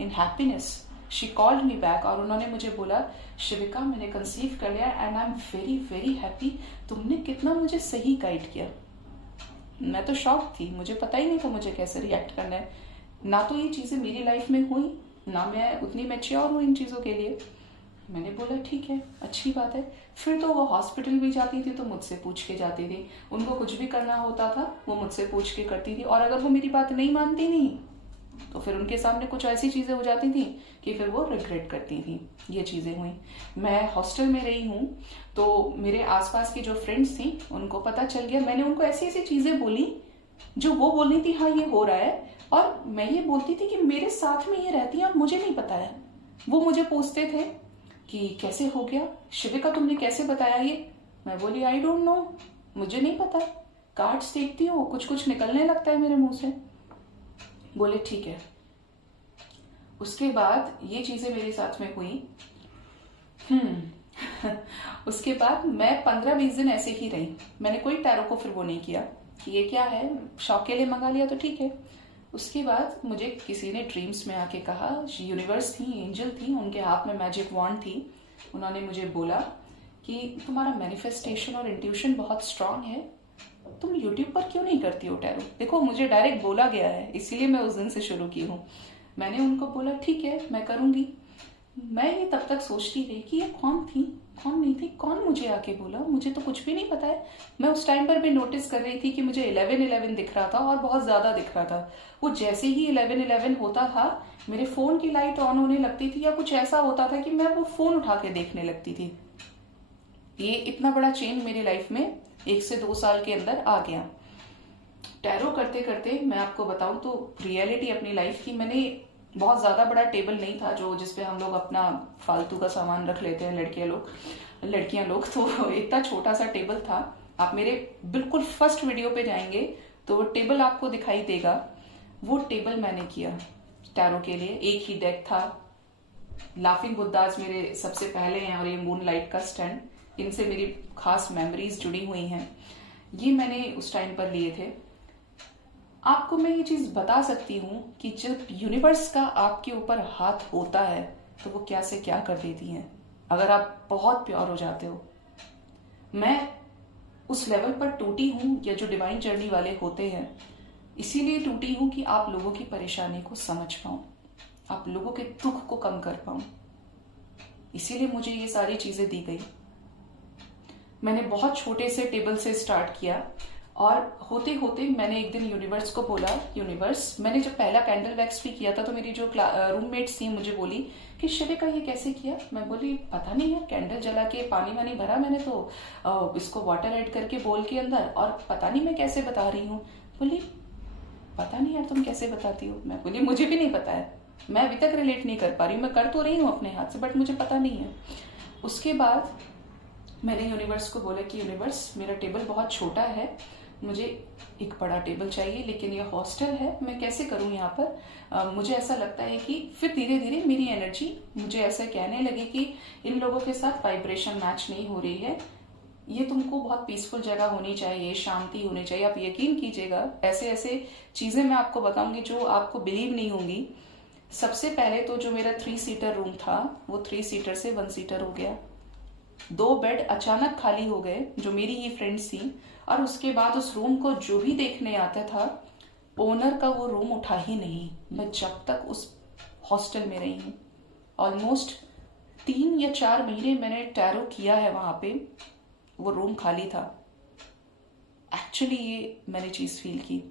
in happiness, she called me back और उन्होंने मुझे बोला शिविका मैंने कंसीव कर लिया and I am very very happy, तुमने कितना मुझे सही गाइड किया। मैं तो शॉक थी, मुझे पता ही नहीं था मुझे कैसे रिएक्ट करना है। ना तो ये चीजें मेरी लाइफ में हुई, ना मैं उतनी मैच्योर हूँ इन चीजों के लिए। मैंने बोला ठीक है अच्छी बात है। फिर तो वो हॉस्पिटल भी जाती थी तो मुझसे पूछ के जाती थी, उनको कुछ भी करना होता था वो मुझसे पूछ के करती थी, और अगर वो मेरी बात नहीं मानती नहीं तो फिर उनके सामने कुछ ऐसी चीजें हो जाती थी कि फिर वो रिग्रेट करती थी। ये चीजें हुई। मैं हॉस्टल में रही हूँ तो मेरे आसपास की जो फ्रेंड्स थी उनको पता चल गया, मैंने उनको ऐसी ऐसी चीजें बोली जो वो बोल रही थी हाँ ये हो रहा है, और मैं ये बोलती थी कि मेरे साथ में ये रहती है और मुझे नहीं पता है। वो मुझे पूछते थे कि कैसे हो गया शिविका, तुमने कैसे बताया ये। मैं बोली आई डोंट नो, मुझे नहीं पता, कार्ड्स देखती हूँ कुछ कुछ निकलने लगता है मेरे मुंह से। बोले ठीक है। उसके बाद ये चीजें मेरे साथ में हुई। उसके बाद मैं 15-20 दिन ऐसे ही रही, मैंने कोई टैरो को फिर वो नहीं किया कि ये क्या है, शौक के लिए मंगा लिया तो ठीक है। उसके बाद मुझे किसी ने ड्रीम्स में आके कहा, यूनिवर्स थी, एंजल थी, उनके हाथ में मैजिक वॉन्ड थी, उन्होंने मुझे बोला कि तुम्हारा मैनिफेस्टेशन और इंट्यूशन बहुत स्ट्रांग है, तुम यूट्यूब पर क्यों नहीं करती हो टैरो। देखो मुझे डायरेक्ट बोला गया है, इसीलिए मैं उस दिन से शुरू की हूँ। मैंने उनको बोला ठीक है मैं करूंगी। मैं ये तब तक सोचती रही कि ये कौन थी कौन नहीं थी, कौन मुझे आके बोला, मुझे तो कुछ भी नहीं पता है। मैं उस टाइम पर भी नोटिस कर रही थी कि मुझे 11-11 दिख रहा था और बहुत ज्यादा दिख रहा था। वो जैसे ही 11-11 होता था मेरे फोन की लाइट ऑन होने लगती थी या कुछ ऐसा होता था कि मैं वो फोन उठा के देखने लगती थी। ये इतना बड़ा चेंज मेरी लाइफ में 1 से 2 साल के अंदर आ गया। टैरो करते करते मैं आपको बताऊं तो रियलिटी अपनी लाइफ की, मैंने बहुत ज्यादा बड़ा टेबल नहीं था जो जिसपे हम लोग अपना फालतू का सामान रख लेते हैं लड़कियां लोग, तो इतना छोटा सा टेबल था। आप मेरे बिल्कुल फर्स्ट वीडियो पे जाएंगे तो वो टेबल आपको दिखाई देगा। वो टेबल मैंने किया टैरो के लिए। एक ही डेक था, लाफिंग बुद्धाज मेरे सबसे पहले हैं और ये मून लाइट का स्टैंड, इनसे मेरी खास मेमोरीज जुड़ी हुई हैं। ये मैंने उस टाइम पर लिए थे। आपको मैं ये चीज बता सकती हूँ कि जब यूनिवर्स का आपके ऊपर हाथ होता है तो वो क्या से क्या कर देती है, अगर आप बहुत प्योर हो जाते हो। मैं उस लेवल पर टूटी हूँ, या जो डिवाइन जर्नी वाले होते हैं इसीलिए टूटी हूँ कि आप लोगों की परेशानी को समझ पाऊं, आप लोगों के दुख को कम कर पाऊं। इसीलिए मुझे ये सारी चीजें दी गई। मैंने बहुत छोटे से टेबल से स्टार्ट किया, और होते होते मैंने एक दिन यूनिवर्स को बोला, यूनिवर्स, मैंने जब पहला कैंडल वैक्स भी किया था तो मेरी जो रूममेट्स थी मुझे बोली कि शिविका ये कैसे किया। मैं बोली पता नहीं यार, कैंडल जला के पानी वानी भरा मैंने तो इसको वाटर ऐड करके बोल के अंदर, और पता नहीं मैं कैसे बता रही हूँ। बोली पता नहीं यार तुम कैसे बताती हो। मैं बोली मुझे भी नहीं पता है, मैं अभी तक रिलेट नहीं कर पा रही हूँ, मैं कर तो रही हूँ अपने हाथ से बट मुझे पता नहीं है। उसके बाद मैंने यूनिवर्स को बोला कि यूनिवर्स मेरा टेबल बहुत छोटा है, मुझे एक बड़ा टेबल चाहिए, लेकिन ये हॉस्टल है, मैं कैसे करूं यहाँ पर। मुझे ऐसा लगता है कि फिर धीरे धीरे मेरी एनर्जी मुझे ऐसा कहने लगी कि इन लोगों के साथ वाइब्रेशन मैच नहीं हो रही है, ये तुमको बहुत पीसफुल जगह होनी चाहिए, शांति होनी चाहिए। आप यकीन कीजिएगा ऐसे ऐसे चीजें मैं आपको बताऊंगी जो आपको बिलीव नहीं होंगी। सबसे पहले तो जो मेरा 3 सीटर रूम था वो 3 सीटर से 1 सीटर हो गया। 2 बेड अचानक खाली हो गए जो मेरी ही फ्रेंड्स थी, और उसके बाद उस रूम को जो भी देखने आता था ओनर का वो रूम उठा ही नहीं, मैं जब तक उस हॉस्टल में रही हूँ। ऑलमोस्ट 3 या 4 महीने मैंने टैरो किया है वहां पे, वो रूम खाली था। एक्चुअली ये मैंने चीज फील की।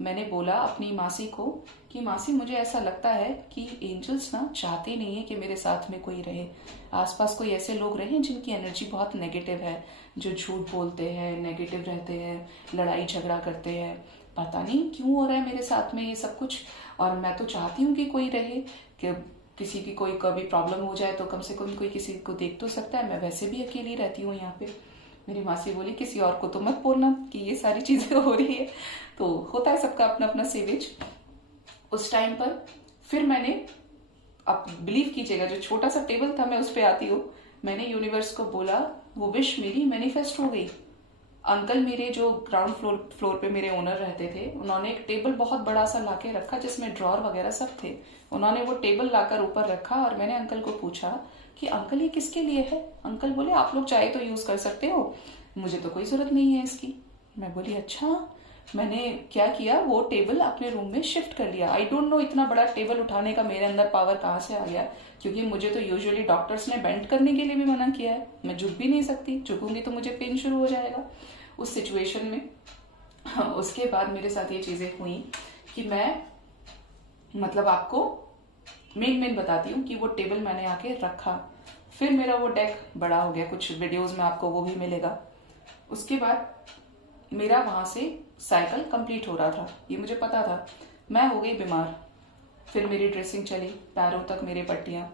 मैंने बोला अपनी मासी को कि मासी मुझे ऐसा लगता है कि एंजल्स ना चाहते नहीं है कि मेरे साथ में कोई रहे, आसपास कोई ऐसे लोग रहे जिनकी एनर्जी बहुत नेगेटिव है, जो झूठ बोलते हैं, नेगेटिव रहते हैं, लड़ाई झगड़ा करते हैं। पता नहीं क्यों हो रहा है मेरे साथ में ये सब कुछ, और मैं तो चाहती हूँ कि कोई रहे, कि किसी की कोई कभी प्रॉब्लम हो जाए तो कम से कम कोई किसी को देख तो सकता है। मैं वैसे भी अकेली रहती हूँ यहाँ पे। मेरी मासी बोली किसी और को तो मत बोलना कि ये सारी चीजें हो रही है। तो होता है सबका अपना अपना सेवेज उस टाइम पर। फिर मैंने, आप बिलीव कीजिएगा, जो छोटा सा टेबल था मैं उस पर आती हूँ, मैंने यूनिवर्स को बोला, वो विश मेरी मैनिफेस्ट हो गई। अंकल मेरे जो ग्राउंड फ्लोर पे मेरे ओनर रहते थे, उन्होंने एक टेबल बहुत बड़ा सा लाके रखा जिसमें ड्रॉर वगैरह सब थे। उन्होंने वो टेबल लाकर ऊपर रखा, और मैंने अंकल को पूछा कि अंकल ये किसके लिए है। अंकल बोले आप लोग चाहे तो यूज कर सकते हो, मुझे तो कोई जरूरत नहीं है इसकी। मैं बोली अच्छा। मैंने क्या किया, वो टेबल अपने रूम में शिफ्ट कर लिया। आई डोंट नो इतना बड़ा टेबल उठाने का मेरे अंदर पावर कहाँ से आ गया, क्योंकि मुझे तो यूजुअली डॉक्टर्स ने बेंड करने के लिए भी मना किया है, मैं झुक भी नहीं सकती, झुकूंगी तो मुझे पेन शुरू हो जाएगा उस सिचुएशन में। उसके बाद मेरे साथ ये चीजें हुई कि मैं, मतलब आपको मेन बताती हूँ कि वो टेबल मैंने आके रखा, फिर मेरा वो डेक बड़ा हो गया, कुछ वीडियोस में आपको वो भी मिलेगा। उसके बाद मेरा वहां से साइकिल कंप्लीट हो रहा था, ये मुझे पता था। मैं हो गई बीमार, फिर मेरी ड्रेसिंग चली, पैरों तक मेरे पट्टियां।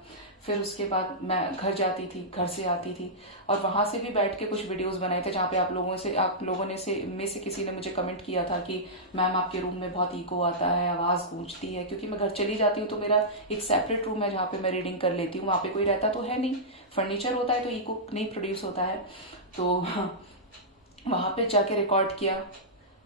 फिर उसके बाद मैं घर जाती थी, घर से आती थी, और वहां से भी बैठ के कुछ वीडियोस बनाए थे जहाँ पे आप लोगों में से किसी ने मुझे कमेंट किया था कि मैम आपके रूम में बहुत इको आता है, आवाज गूंजती है। क्योंकि मैं घर चली जाती हूँ तो मेरा एक सेपरेट रूम है जहाँ पे मैं रीडिंग कर लेती हूँ, वहां पे कोई रहता तो है नहीं, फर्नीचर होता है तो इको नहीं प्रोड्यूस होता है। तो वहां पे जाके रिकॉर्ड किया।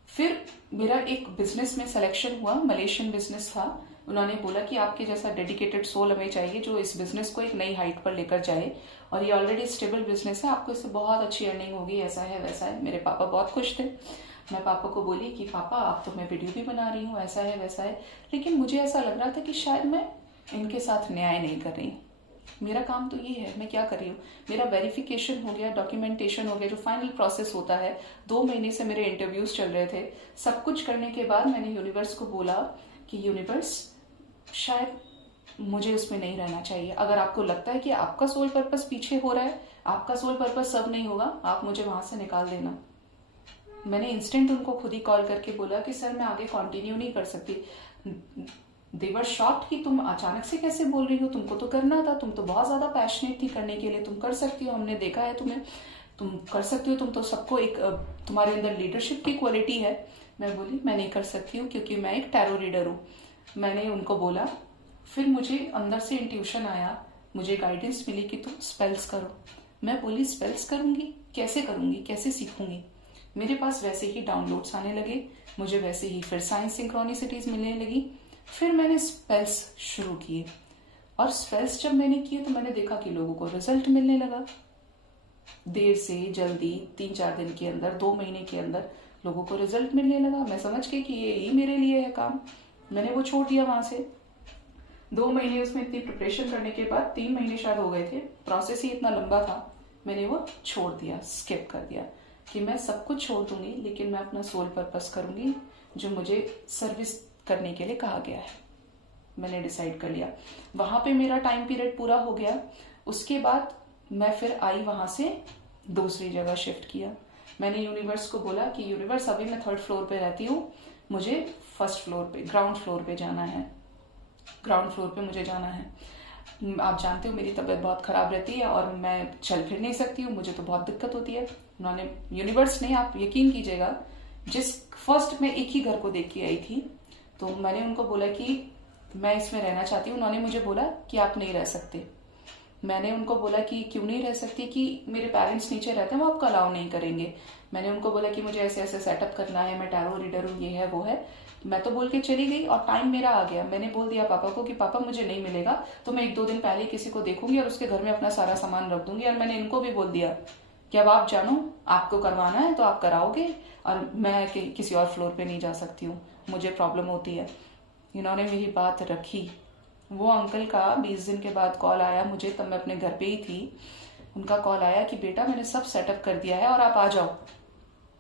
फिर मेरा एक बिजनेस में सिलेक्शन हुआ, मलेशियन बिजनेस था। उन्होंने बोला कि आपके जैसा डेडिकेटेड सोल हमें चाहिए जो इस बिजनेस को एक नई हाइट पर लेकर जाए, और ये ऑलरेडी स्टेबल बिजनेस है, आपको इससे बहुत अच्छी अर्निंग होगी, ऐसा है वैसा है। मेरे पापा बहुत खुश थे। मैं पापा को बोली कि पापा आप तो, मैं वीडियो भी बना रही हूँ, ऐसा है वैसा है, लेकिन मुझे ऐसा लग रहा था कि शायद मैं इनके साथ न्याय नहीं कर रही। मेरा काम तो ये है, मैं क्या कर रही हूँ। मेरा वेरिफिकेशन हो गया, डॉक्यूमेंटेशन हो गया, जो फाइनल प्रोसेस होता है। 2 महीने से मेरे इंटरव्यूज चल रहे थे। सब कुछ करने के बाद मैंने यूनिवर्स को बोला कि यूनिवर्स शायद मुझे उसमें नहीं रहना चाहिए। अगर आपको लगता है कि आपका सोल पर्पस पीछे हो रहा है, आपका सोल पर्पस सब नहीं होगा, आप मुझे वहां से निकाल देना। मैंने इंस्टेंट उनको खुद ही कॉल करके बोला कि सर मैं आगे कंटिन्यू नहीं कर सकती। देवर शॉक्ड कि तुम अचानक से कैसे बोल रही हो, तुमको तो करना था, तुम तो बहुत ज्यादा पैशनेट थी करने के लिए, तुम कर सकती हो, हमने देखा है तुम्हें, तुम कर सकती हो, तुम तो सबको एक, तुम्हारे अंदर लीडरशिप की क्वालिटी है। मैं बोली मैं नहीं कर सकती हूँ क्योंकि मैं एक टैरो रीडर हूँ। मैंने उनको बोला। फिर मुझे अंदर से इंट्यूशन आया, मुझे गाइडेंस मिली कि तुम स्पेल्स करो। मैं बोली स्पेल्स करूंगी, कैसे करूंगी, कैसे सीखूंगी। मेरे पास वैसे ही डाउनलोड्स आने लगे, मुझे वैसे ही फिर साइंस सिंक्रोनिसिटीज मिलने लगी। फिर मैंने स्पेल्स शुरू किए, और स्पेल्स जब मैंने किए तो मैंने देखा कि लोगों को रिजल्ट मिलने लगा। देर से जल्दी 3-4 दिन के अंदर, 2 महीने के अंदर लोगों को रिजल्ट मिलने लगा। मैं समझ गई कि ये ही मेरे लिए है काम। मैंने वो छोड़ दिया वहां से। 2 महीने उसमें इतनी प्रिपरेशन करने के बाद, 3 महीने शायद हो गए थे, प्रोसेस ही इतना लंबा था, मैंने वो छोड़ दिया, स्किप कर दिया कि मैं सब कुछ छोड़ दूंगी लेकिन मैं अपना सोल पर्पस करूंगी जो मुझे सर्विस करने के लिए कहा गया है। मैंने डिसाइड कर लिया। वहां पे मेरा टाइम पीरियड पूरा हो गया। उसके बाद मैं फिर आई, वहां से दूसरी जगह शिफ्ट किया। मैंने यूनिवर्स को बोला कि यूनिवर्स, अभी मैं 3rd फ्लोर पे रहती हूँ, मुझे 1st फ्लोर पे, ग्राउंड फ्लोर पे जाना है। ग्राउंड फ्लोर पे मुझे जाना है। आप जानते हो मेरी तबीयत बहुत खराब रहती है और मैं चल फिर नहीं सकती हूँ, मुझे तो बहुत दिक्कत होती है। उन्होंने, यूनिवर्स ने, आप यकीन कीजिएगा, जिस फर्स्ट मैं एक ही घर को देख के आई थी, तो मैंने उनको बोला कि मैं इसमें रहना चाहती हूँ। उन्होंने मुझे बोला कि आप नहीं रह सकते। मैंने उनको बोला कि क्यों नहीं रह सकती, कि मेरे पेरेंट्स नीचे रहते हैं, वो आपको अलाउ नहीं करेंगे। मैंने उनको बोला कि मुझे ऐसे ऐसे सेटअप करना है, मैं टैरो रीडर हूँ, ये है वो है। मैं तो बोल के चली गई और टाइम मेरा आ गया। मैंने बोल दिया पापा को कि पापा मुझे नहीं मिलेगा तो मैं 1-2 दिन पहले किसी को देखूंगी और उसके घर में अपना सारा सामान रख दूंगी। और मैंने इनको भी बोल दिया कि अब आप जानो, आपको करवाना है तो आप कराओगे, और मैं किसी और फ्लोर पे नहीं जा सकती हूँ, मुझे प्रॉब्लम होती है। इन्होंने मेरी बात रखी। वो अंकल का 20 दिन के बाद कॉल आया मुझे, तब मैं अपने घर पे ही थी। उनका कॉल आया कि बेटा मैंने सब सेटअप कर दिया है और आप आ जाओ,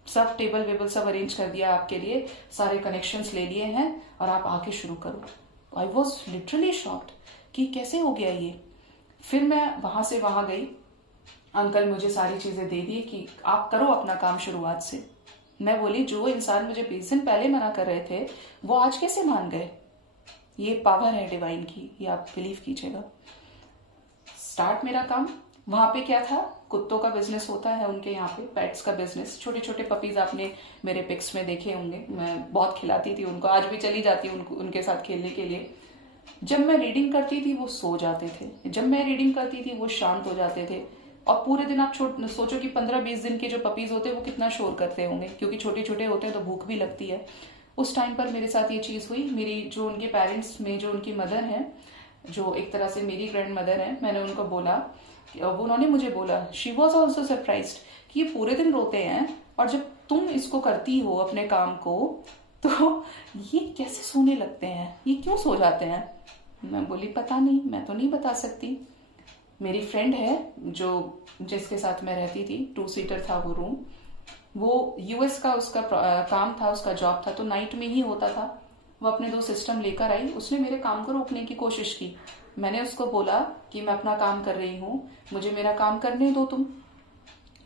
सब टेबल वेबल सब अरेंज कर दिया आपके लिए, सारे कनेक्शंस ले लिए हैं और आप आके शुरू करो। आई वॉज लिटरली शॉक्ड कि कैसे हो गया ये। फिर मैं वहां से वहां गई, अंकल मुझे सारी चीजें दे दी कि आप करो अपना काम शुरुआत से। मैं बोली जो इंसान मुझे 20 दिन पहले मना कर रहे थे वो आज कैसे मान गए। ये पावर है डिवाइन की, ये आप बिलीव कीजिएगा। स्टार्ट मेरा काम। वहां पे क्या था, कुत्तों का बिजनेस होता है उनके यहाँ पे, पेट्स का बिजनेस। छोटे छोटे पपीज आपने मेरे पिक्स में देखे होंगे, मैं बहुत खिलाती थी उनको, आज भी चली जाती हूँ उनके साथ खेलने के लिए। जब मैं रीडिंग करती थी वो सो जाते थे, जब मैं रीडिंग करती थी वो शांत हो जाते थे। और पूरे दिन आप सोचो कि 15-20 दिन के जो पपीज होते हैं वो कितना शोर करते होंगे, क्योंकि छोटे छोटे होते हैं तो भूख भी लगती है। उस टाइम पर मेरे साथ ये चीज हुई। मेरी जो उनके पेरेंट्स में जो उनकी मदर है, जो एक तरह से मेरी ग्रैंड मदर है, मैंने उनको बोला, उन्होंने मुझे बोला, शी वॉज ऑल्सो सरप्राइज्ड कि ये पूरे दिन रोते हैं और जब तुम इसको करती हो अपने काम को तो ये कैसे सोने लगते हैं, ये क्यों सो जाते हैं। मैं बोली पता नहीं, मैं तो नहीं बता सकती। मेरी फ्रेंड है जो जिसके साथ मैं रहती थी, 2 सीटर था वो रूम, वो यूएस का उसका काम था, उसका जॉब था, तो नाइट में ही होता था। वो अपने 2 सिस्टम लेकर आई, उसने मेरे काम को रोकने की कोशिश की। मैंने उसको बोला कि मैं अपना काम कर रही हूँ, मुझे मेरा काम करने दो तुम।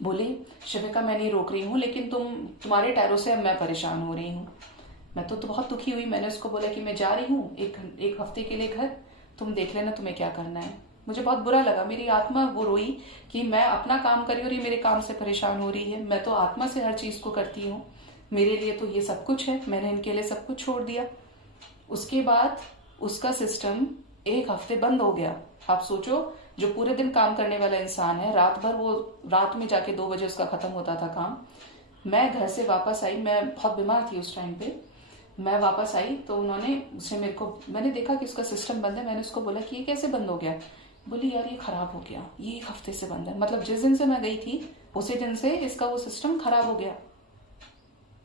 बोली शिविका मैं नहीं रोक रही हूँ, लेकिन तुम्हारे टैरो से अब मैं परेशान हो रही हूँ। मैं तो बहुत दुखी हुई। मैंने उसको बोला कि मैं जा रही हूँ एक हफ्ते के लिए घर, तुम देख लेना तुम्हें क्या करना है। मुझे बहुत बुरा लगा, मेरी आत्मा वो रोई कि मैं अपना काम कर रही हूँ और ये मेरे काम से परेशान हो रही है। मैं तो आत्मा से हर चीज को करती हूँ, मेरे लिए तो ये सब कुछ है, मैंने इनके लिए सब कुछ छोड़ दिया। उसके बाद उसका सिस्टम 1 हफ्ते बंद हो गया। आप सोचो, जो पूरे दिन काम करने वाला इंसान है, रात भर वो रात में जाके 2 बजे उसका खत्म होता था काम। मैं घर से वापस आई, मैं बहुत बीमार थी उस टाइम पे। मैं वापस आई तो उन्होंने उसे मेरे को, मैंने देखा कि उसका सिस्टम बंद है। मैंने उसको बोला कि ये कैसे बंद हो गया। बोली यार ये खराब हो गया, ये 1 हफ्ते से बंद है, मतलब जिस दिन से मैं गई थी उसी दिन से इसका वो सिस्टम खराब हो गया।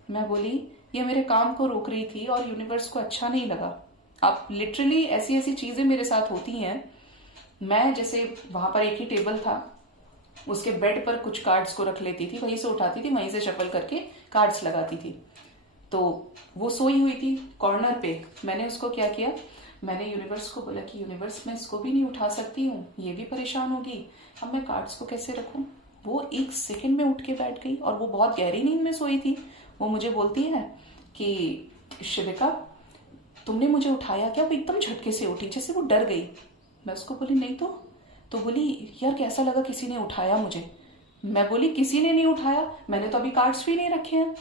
मैं बोली ये मेरे काम को रोक रही थी और यूनिवर्स को अच्छा नहीं लगा। आप लिटरली ऐसी ऐसी चीजें मेरे साथ होती हैं। मैं जैसे वहां पर एक ही टेबल था, उसके बेड पर कुछ कार्ड्स को रख लेती थी, वहीं से उठाती थी, वहीं से शफल करके कार्ड्स लगाती थी। तो वो सोई हुई थी कॉर्नर पे। मैंने उसको क्या किया, मैंने यूनिवर्स को बोला कि यूनिवर्स मैं इसको भी नहीं उठा सकती हूँ, ये भी परेशान होगी, अब मैं कार्ड्स को कैसे रखूं। वो 1 सेकंड में उठ के बैठ गई और वो बहुत गहरी नींद में सोई थी। वो मुझे बोलती है कि शिविका तुमने मुझे उठाया क्या। वो एकदम झटके से उठी, जैसे वो डर गई। मैं उसको बोली नहीं तो बोली यार कैसा लगा किसी ने उठाया मुझे। मैं बोली किसी ने नहीं उठाया, मैंने तो अभी कार्ड्स भी नहीं रखे हैं।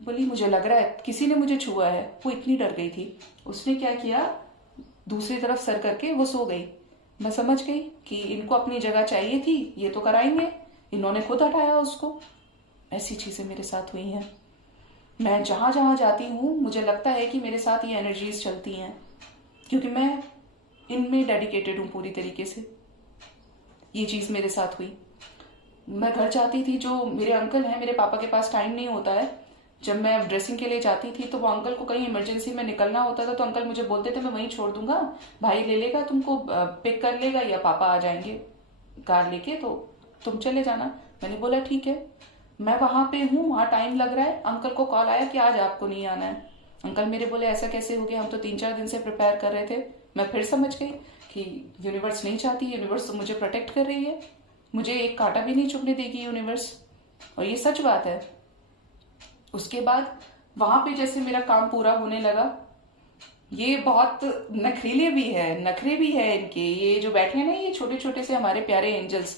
बोली मुझे लग रहा है किसी ने मुझे छुआ है। वो इतनी डर गई थी। उसने क्या किया, दूसरी तरफ सर करके वो सो गई। मैं समझ गई कि इनको अपनी जगह चाहिए थी, ये तो कराएंगे, इन्होंने खुद हटाया उसको। ऐसी चीजें मेरे साथ हुई हैं। मैं जहां जहां जाती हूँ मुझे लगता है कि मेरे साथ ये एनर्जीज चलती हैं, क्योंकि मैं इनमें डेडिकेटेड हूँ पूरी तरीके से। ये चीज मेरे साथ हुई। मैं घर जाती थी, जो मेरे अंकल हैं, मेरे पापा के पास टाइम नहीं होता है। जब मैं ड्रेसिंग के लिए जाती थी तो वो अंकल को कहीं इमरजेंसी में निकलना होता था तो अंकल मुझे बोलते थे मैं वहीं छोड़ दूंगा, भाई ले लेगा, तुमको पिक कर लेगा, या पापा आ जाएंगे कार लेके, तो तुम चले जाना। मैंने बोला ठीक है। मैं वहां पे हूँ, वहां टाइम लग रहा है, अंकल को कॉल आया कि आज आपको नहीं आना है। अंकल मेरे बोले ऐसा कैसे हो गया, हम तो 3-4 दिन से प्रिपेयर कर रहे थे। मैं फिर समझ गई कि यूनिवर्स नहीं चाहती, यूनिवर्स तो मुझे प्रोटेक्ट कर रही है, मुझे एक कांटा भी नहीं चुभने देगी यूनिवर्स, और ये सच बात है। उसके बाद वहां पे जैसे मेरा काम पूरा होने लगा, ये बहुत नखरीले भी है, नखरे भी है इनके, ये जो बैठे हैं ना, ये छोटे छोटे से हमारे प्यारे एंजल्स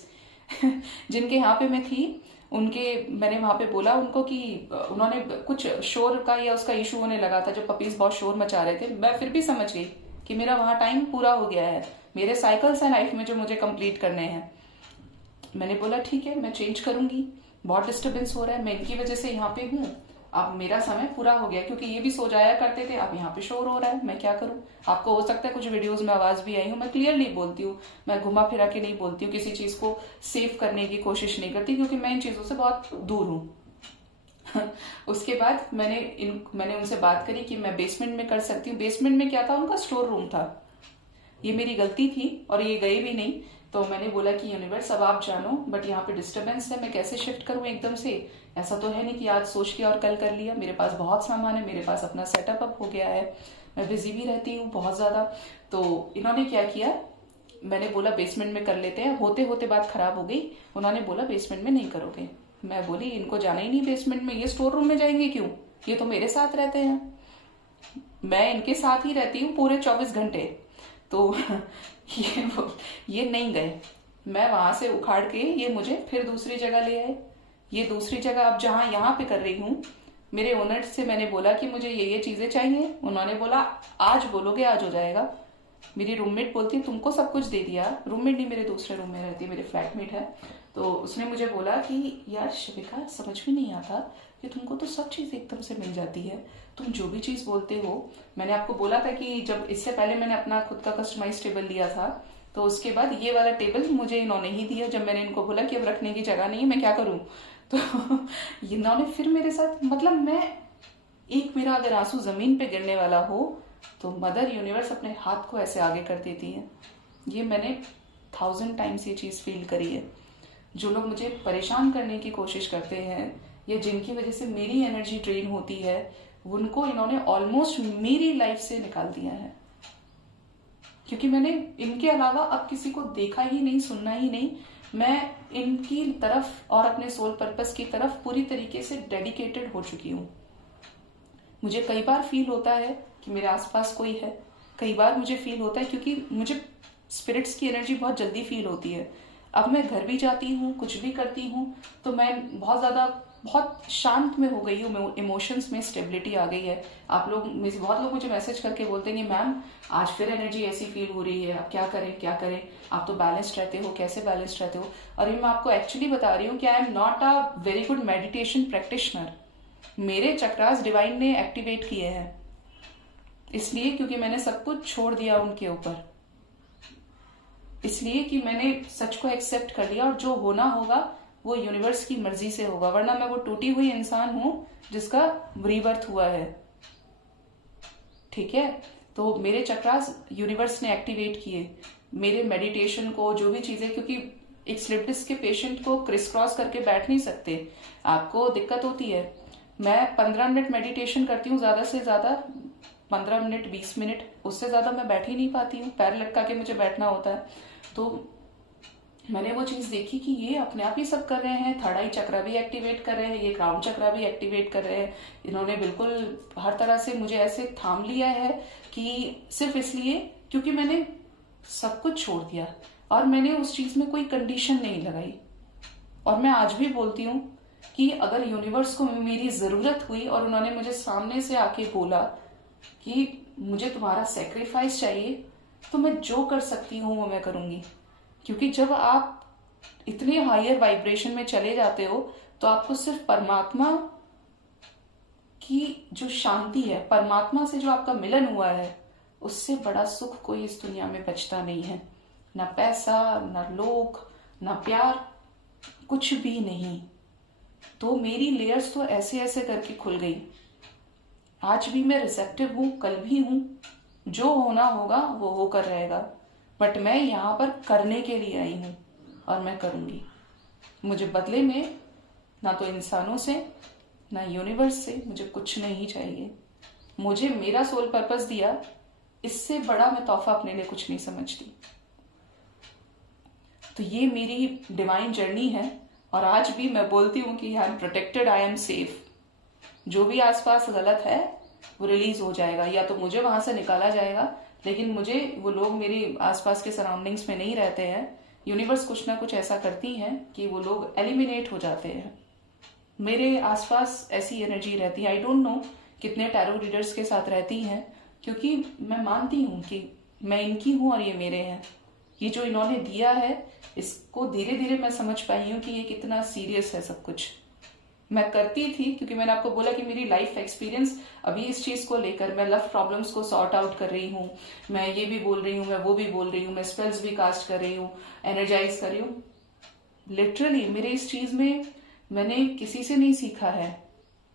जिनके यहाँ पे मैं थी, उनके मैंने वहां पे बोला उनको कि उन्होंने कुछ शोर का या उसका इशू होने लगा था, जो पपीज बहुत शोर मचा रहे थे। मैं फिर भी समझ गई कि मेरा वहां टाइम पूरा हो गया है, मेरे साइकिल्स हैं लाइफ में जो मुझे कंप्लीट करने हैं। मैंने बोला ठीक है, मैं चेंज करूंगी, बहुत डिस्टरबेंस हो रहा है, मैं इनकी वजह से यहाँ पे हूँ, अब मेरा समय पूरा हो गया, क्योंकि ये भी सो जाया करते थे, अब यहाँ पे शोर हो रहा है, मैं क्या करूं। आपको हो सकता है कुछ वीडियोस में आवाज भी आई हूँ, मैं क्लियरली बोलती हूँ, मैं घुमा फिरा के नहीं बोलती हूँ, किसी चीज को सेव करने की कोशिश नहीं करती, क्योंकि मैं इन चीजों से बहुत दूर हूँ। उसके बाद मैंने उनसे बात करी कि मैं बेसमेंट में कर सकती हूँ। बेसमेंट में क्या था, उनका स्टोर रूम था। ये मेरी गलती थी और ये गए भी नहीं। तो मैंने बोला कि यूनिवर्स अब आप जानो, बट यहाँ पे डिस्टरबेंस है, मैं कैसे शिफ्ट करूँ एकदम से। ऐसा तो है नहीं कि आज सोच के और कल कर लिया, मेरे पास बहुत सामान है, मेरे पास अपना सेटअप अप हो गया है, मैं बिजी भी रहती हूँ बहुत ज्यादा। तो इन्होंने क्या किया, मैंने बोला बेसमेंट में कर लेते हैं, होते होते बात खराब हो गई। उन्होंने बोला बेसमेंट में नहीं करोगे। मैं बोली इनको जाना ही नहीं बेसमेंट में, ये स्टोर रूम में जाएंगे क्यों, ये तो मेरे साथ रहते हैं, मैं इनके साथ ही रहती हूँ पूरे 24 घंटे। तो ये नहीं गए। मैं वहां से उखाड़ के ये मुझे फिर दूसरी जगह ले आए। ये दूसरी जगह अब जहां यहाँ पे कर रही हूँ, मेरे ओनर से मैंने बोला कि मुझे ये चीजें चाहिए। उन्होंने बोला आज बोलोगे आज हो जाएगा। मेरी रूममेट बोलती तुमको सब कुछ दे दिया, रूममेट नहीं, मेरे दूसरे रूम में रहती है, मेरे फ्लैटमेट है। तो उसने मुझे बोला कि यार शिविका, समझ में नहीं आता कि तुमको तो सब चीज एकदम से मिल जाती है, तुम जो भी चीज बोलते हो। मैंने आपको बोला था कि जब इससे पहले मैंने अपना खुद का कस्टमाइज टेबल लिया था, तो उसके बाद ये वाला टेबल मुझे इन्होंने ही दिया। जब मैंने इनको बोला कि अब रखने की जगह नहीं है, मैं क्या करूं, तो इन्होंने फिर मेरे साथ, मतलब मैं एक, मेरा अगर आंसू जमीन पे गिरने वाला हो तो मदर यूनिवर्स अपने हाथ को ऐसे आगे कर देती है। ये मैंने 1000 टाइम्स ये चीज फील करी है। जो लोग मुझे परेशान करने की कोशिश करते हैं या जिनकी वजह से मेरी एनर्जी ड्रेन होती है, उनको इन्होंने ऑलमोस्ट मेरी लाइफ से निकाल दिया है, क्योंकि मैंने इनके अलावा अब किसी को देखा ही नहीं, सुनना ही नहीं। मैं इनकी तरफ और अपने सोल पर्पस की तरफ पूरी तरीके से डेडिकेटेड हो चुकी हूँ। मुझे कई बार फील होता है कि मेरे आसपास कोई है, कई बार मुझे फील होता है, क्योंकि मुझे स्पिरिट्स की एनर्जी बहुत जल्दी फील होती है। अब मैं घर भी जाती हूँ, कुछ भी करती हूँ, तो मैं बहुत शांत में हो गई हूँ, इमोशंस में स्टेबिलिटी आ गई है। आप लोग, बहुत लोग मुझे मैसेज करके बोलते हैं मैम आज फिर एनर्जी ऐसी फील हो रही है, अब क्या करें क्या करें, आप तो बैलेंस्ड रहते हो, कैसे बैलेंस्ड रहते हो। और ये मैं आपको एक्चुअली बता रही हूँ कि I am not a very good meditation practitioner. मेरे चक्रास डिवाइन ने एक्टिवेट किए हैं, इसलिए क्योंकि मैंने सब कुछ छोड़ दिया उनके ऊपर, इसलिए कि मैंने सच को एक्सेप्ट कर लिया, और जो होना होगा वो यूनिवर्स की मर्जी से होगा। वरना मैं वो टूटी हुई इंसान हूं जिसका रीबर्थ हुआ है। ठीक है, तो मेरे चक्रास यूनिवर्स ने एक्टिवेट किए, मेरे मेडिटेशन को, जो भी चीजें, क्योंकि एक स्लिप डिस्क के पेशेंट को क्रिस क्रॉस करके बैठ नहीं सकते, आपको दिक्कत होती है। मैं 15 मिनट मेडिटेशन करती हूँ, ज्यादा से ज्यादा 15 मिनट 20 मिनट, उससे ज्यादा मैं बैठ ही नहीं पाती हूँ, पैर लटका के मुझे बैठना होता है। तो मैंने वो चीज देखी कि ये अपने आप ही सब कर रहे हैं, थर्ड आई चक्रा भी एक्टिवेट कर रहे हैं, ये क्राउन चक्रा भी एक्टिवेट कर रहे हैं। इन्होंने बिल्कुल हर तरह से मुझे ऐसे थाम लिया है कि सिर्फ इसलिए क्योंकि मैंने सब कुछ छोड़ दिया और मैंने उस चीज में कोई कंडीशन नहीं लगाई। और मैं आज भी बोलती हूँ कि अगर यूनिवर्स को मेरी जरूरत हुई और उन्होंने मुझे सामने से आके बोला कि मुझे तुम्हारा सेक्रीफाइस चाहिए, तो मैं जो कर सकती हूँ वो मैं करूंगी। क्योंकि जब आप इतने हायर वाइब्रेशन में चले जाते हो तो आपको सिर्फ परमात्मा की जो शांति है, परमात्मा से जो आपका मिलन हुआ है, उससे बड़ा सुख कोई इस दुनिया में बचता नहीं है। ना पैसा, ना लोग, ना प्यार, कुछ भी नहीं। तो मेरी लेयर्स तो ऐसे ऐसे करके खुल गई। आज भी मैं रिसेप्टिव हूं, कल भी हूं, जो होना होगा वो होकर रहेगा। बट मैं यहाँ पर करने के लिए आई हूं और मैं करूंगी। मुझे बदले में ना तो इंसानों से, ना यूनिवर्स से मुझे कुछ नहीं चाहिए। मुझे मेरा सोल पर्पस दिया, इससे बड़ा मैं तोहफा अपने लिए कुछ नहीं समझती। तो ये मेरी डिवाइन जर्नी है और आज भी मैं बोलती हूँ कि I am protected, I am safe. जो भी आसपास गलत है वो रिलीज हो जाएगा, या तो मुझे वहां से निकाला जाएगा, लेकिन मुझे वो लोग मेरे आसपास के सराउंडिंग्स में नहीं रहते हैं। यूनिवर्स कुछ ना कुछ ऐसा करती है कि वो लोग एलिमिनेट हो जाते हैं। मेरे आसपास ऐसी एनर्जी रहती है। आई डोंट नो कितने टैरो रीडर्स के साथ रहती हैं, क्योंकि मैं मानती हूँ कि मैं इनकी हूँ और ये मेरे हैं। ये जो इन्होंने दिया है, इसको धीरे धीरे मैं समझ पाई हूँ कि ये कितना सीरियस है सब कुछ। मैं करती थी क्योंकि मैंने आपको बोला कि मेरी लाइफ एक्सपीरियंस अभी इस चीज को लेकर, मैं लव प्रॉब्लम्स को सॉर्ट आउट कर रही हूँ, मैं ये भी बोल रही हूँ, मैं वो भी बोल रही हूँ, मैं स्पेल्स भी कास्ट कर रही हूँ, एनर्जाइज कर रही हूँ। लिटरली मेरे इस चीज में मैंने किसी से नहीं सीखा है।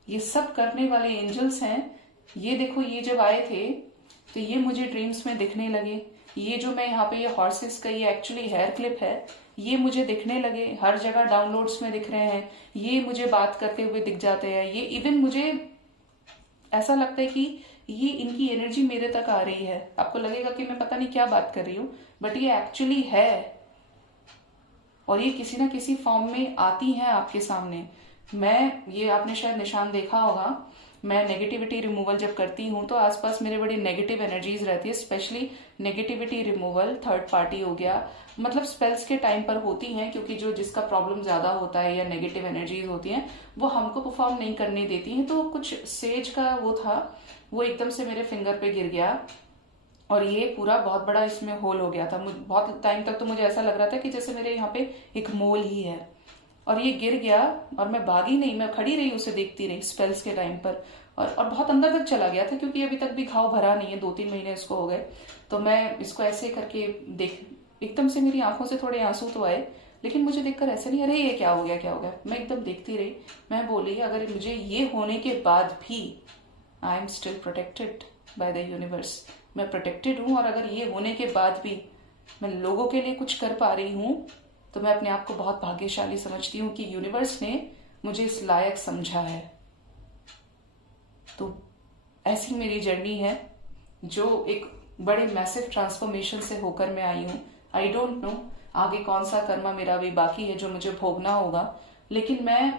ये सब करने वाले एंजल्स हैं। ये देखो, ये जब आए थे तो ये मुझे ड्रीम्स में दिखने लगे। ये जो मैं यहाँ पे ये हॉर्सेस का ये एक्चुअली हेयर क्लिप है, ये मुझे दिखने लगे, हर जगह डाउनलोड्स में दिख रहे हैं। ये मुझे बात करते हुए दिख जाते हैं। ये इवन मुझे ऐसा लगता है कि ये इनकी एनर्जी मेरे तक आ रही है। आपको लगेगा कि मैं पता नहीं क्या बात कर रही हूँ, बट ये एक्चुअली है और ये किसी ना किसी फॉर्म में आती हैं आपके सामने। ये आपने शायद निशान देखा होगा, मैं नेगेटिविटी रिमूवल जब करती हूँ तो आसपास मेरे बड़ी नेगेटिव एनर्जीज रहती है। Specially negativity removal third party हो गया, मतलब स्पेल्स के टाइम पर होती हैं, क्योंकि जो जिसका प्रॉब्लम ज्यादा होता है या नेगेटिव एनर्जीज होती हैं वो हमको परफॉर्म नहीं करने देती हैं। तो कुछ सेज का वो था, वो एकदम से मेरे फिंगर पे गिर गया और ये पूरा बहुत बड़ा इसमें होल हो गया था। बहुत टाइम तक तो मुझे ऐसा लग रहा था कि जैसे मेरे यहाँ पे एक मोल ही है। और ये गिर गया और मैं भागी नहीं, मैं खड़ी रही, उसे देखती रही स्पेल्स के टाइम पर। और बहुत अंदर तक चला गया था, क्योंकि अभी तक भी घाव भरा नहीं है, 2-3 महीने इसको हो गए। तो मैं इसको ऐसे करके एकदम से मेरी आंखों से थोड़े आंसू तो आए, लेकिन मुझे देखकर ऐसे नहीं, अरे ये क्या हो गया क्या हो गया। मैं एकदम देखती रही। मैं बोली अगर मुझे ये होने के बाद भी I am still protected by the universe, मैं प्रोटेक्टेड हूं। और अगर ये होने के बाद भी मैं लोगों के लिए कुछ कर पा रही हूं तो मैं अपने आप को बहुत भाग्यशाली समझती हूँ कि यूनिवर्स ने मुझे इस लायक समझा है। तो ऐसी मेरी जर्नी है जो एक बड़े मैसिव ट्रांसफॉर्मेशन से होकर मैं आई हूँ। आई डोंट नो आगे कौन सा कर्मा मेरा भी बाकी है जो मुझे भोगना होगा, लेकिन मैं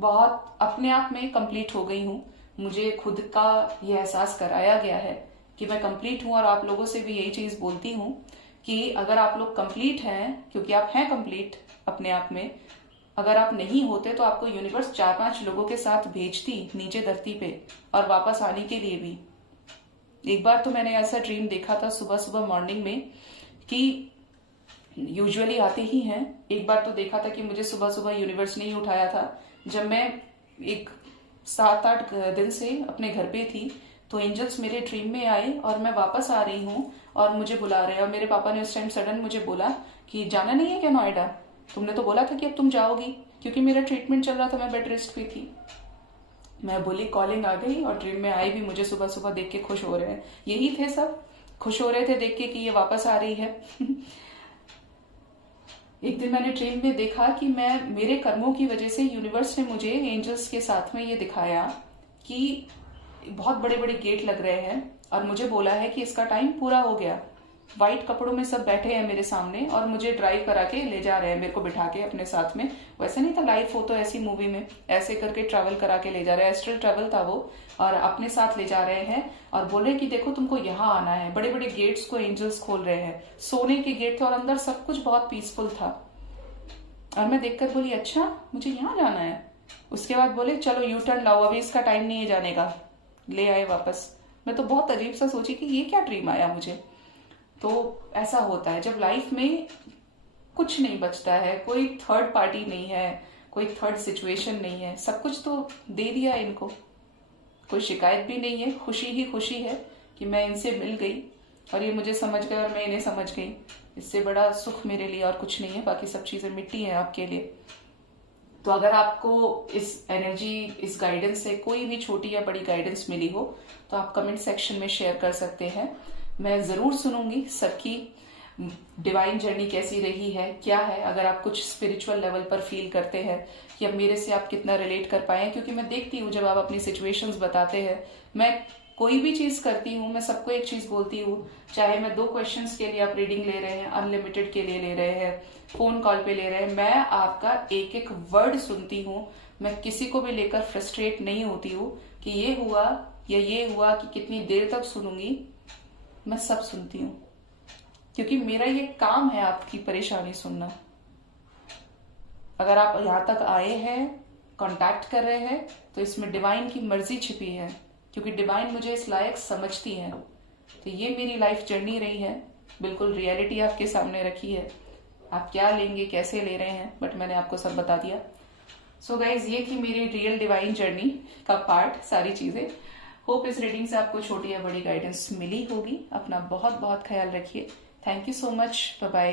बहुत अपने आप में कंप्लीट हो गई हूँ। मुझे खुद का ये एहसास कराया गया है कि मैं कंप्लीट हूँ। और आप लोगों से भी यही चीज बोलती हूँ कि अगर आप लोग कंप्लीट हैं, क्योंकि आप हैं कंप्लीट अपने आप में, अगर आप नहीं होते तो आपको यूनिवर्स 4-5 लोगों के साथ भेजती नीचे धरती पे और वापस आने के लिए भी। एक बार तो मैंने ऐसा ड्रीम देखा था सुबह सुबह मॉर्निंग में, कि यूजुअली आते ही हैं। एक बार तो देखा था कि मुझे सुबह सुबह यूनिवर्स ने ही उठाया था, जब मैं एक 7-8 दिन से अपने घर पे थी। तो एंजल्स मेरे ड्रीम में आए और मैं वापस आ रही हूँ और मुझे बुला रहे हैं। और मेरे पापा ने उस टाइम सडन मुझे बोला कि जाना नहीं है क्या नोएडा, तुमने तो बोला था कि अब तुम जाओगी, क्योंकि मेरा ट्रीटमेंट चल रहा था, मैं बेड रेस्ट पे थी। मैं बोली कॉलिंग आ गई, और ड्रीम में आई भी, मुझे सुबह सुबह देख के खुश हो रहे हैं। यही थे सब, खुश हो रहे थे देख के कि ये वापस आ रही है। एक दिन मैंने ड्रीम में देखा कि मेरे कर्मों की वजह से यूनिवर्स ने मुझे एंजल्स के साथ में ये दिखाया कि बहुत बड़े बड़े गेट लग रहे हैं और मुझे बोला है कि इसका टाइम पूरा हो गया। व्हाइट कपड़ों में सब बैठे हैं मेरे सामने और मुझे ड्राइव करा के ले जा रहे हैं, मेरे को बिठा के अपने साथ में। वैसे नहीं था लाइफ हो तो ऐसी मूवी में ऐसे करके ट्रैवल करा के ले जा रहे हैं, एस्ट्रल ट्रैवल था वो, और अपने साथ ले जा रहे हैं और बोल रहे हैं कि देखो तुमको यहाँ आना है। बड़े बड़े गेट्स को एंजल्स खोल रहे हैं, सोने के गेट थे और अंदर सब कुछ बहुत पीसफुल था। और मैं देखकर बोली अच्छा मुझे यहाँ जाना है। उसके बाद बोले चलो यू टर्न लाओ, अभी इसका टाइम नहीं है जाने का, ले आए वापस। मैं तो बहुत अजीब सा सोची कि ये क्या ड्रीम आया मुझे। तो ऐसा होता है जब लाइफ में कुछ नहीं बचता है, कोई थर्ड पार्टी नहीं है, कोई थर्ड सिचुएशन नहीं है, सब कुछ तो दे दिया इनको, कोई शिकायत भी नहीं है, खुशी ही खुशी है कि मैं इनसे मिल गई और ये मुझे समझ गए और मैं इन्हें समझ गई। इससे बड़ा सुख मेरे लिए और कुछ नहीं है, बाकी सब चीजें मिट्टी है आपके लिए। तो अगर आपको इस एनर्जी, इस गाइडेंस से कोई भी छोटी या बड़ी गाइडेंस मिली हो तो आप कमेंट सेक्शन में शेयर कर सकते हैं। मैं जरूर सुनूंगी सबकी डिवाइन जर्नी कैसी रही है, क्या है। अगर आप कुछ स्पिरिचुअल लेवल पर फील करते हैं कि अब मेरे से आप कितना रिलेट कर पाए हैं, क्योंकि मैं देखती हूँ जब आप अपनी सिचुएशंस बताते हैं, मैं कोई भी चीज करती हूँ, मैं सबको एक चीज बोलती हूँ, चाहे मैं 2 क्वेश्चंस के लिए आप रीडिंग ले रहे हैं, अनलिमिटेड के लिए ले रहे हैं, फोन कॉल पे ले रहे हैं, मैं आपका एक एक वर्ड सुनती हूँ। मैं किसी को भी लेकर फ्रस्ट्रेट नहीं होती हूँ कि ये हुआ या ये हुआ कि कितनी देर तक सुनूंगी। मैं सब सुनती हूँ क्योंकि मेरा ये काम है आपकी परेशानी सुनना। अगर आप यहां तक आए हैं, कांटेक्ट कर रहे हैं, तो इसमें डिवाइन की मर्जी छिपी है, क्योंकि डिवाइन मुझे इस लायक समझती है। तो ये मेरी लाइफ जर्नी रही है, बिल्कुल रियलिटी आपके सामने रखी है। आप क्या लेंगे, कैसे ले रहे हैं, बट मैंने आपको सब बता दिया। सो गाइज, ये थी मेरी रियल डिवाइन जर्नी का पार्ट, सारी चीजें। होप इस रीडिंग से आपको छोटी या बड़ी गाइडेंस मिली होगी। अपना बहुत बहुत ख्याल रखिए। Thank you so much. Bye bye.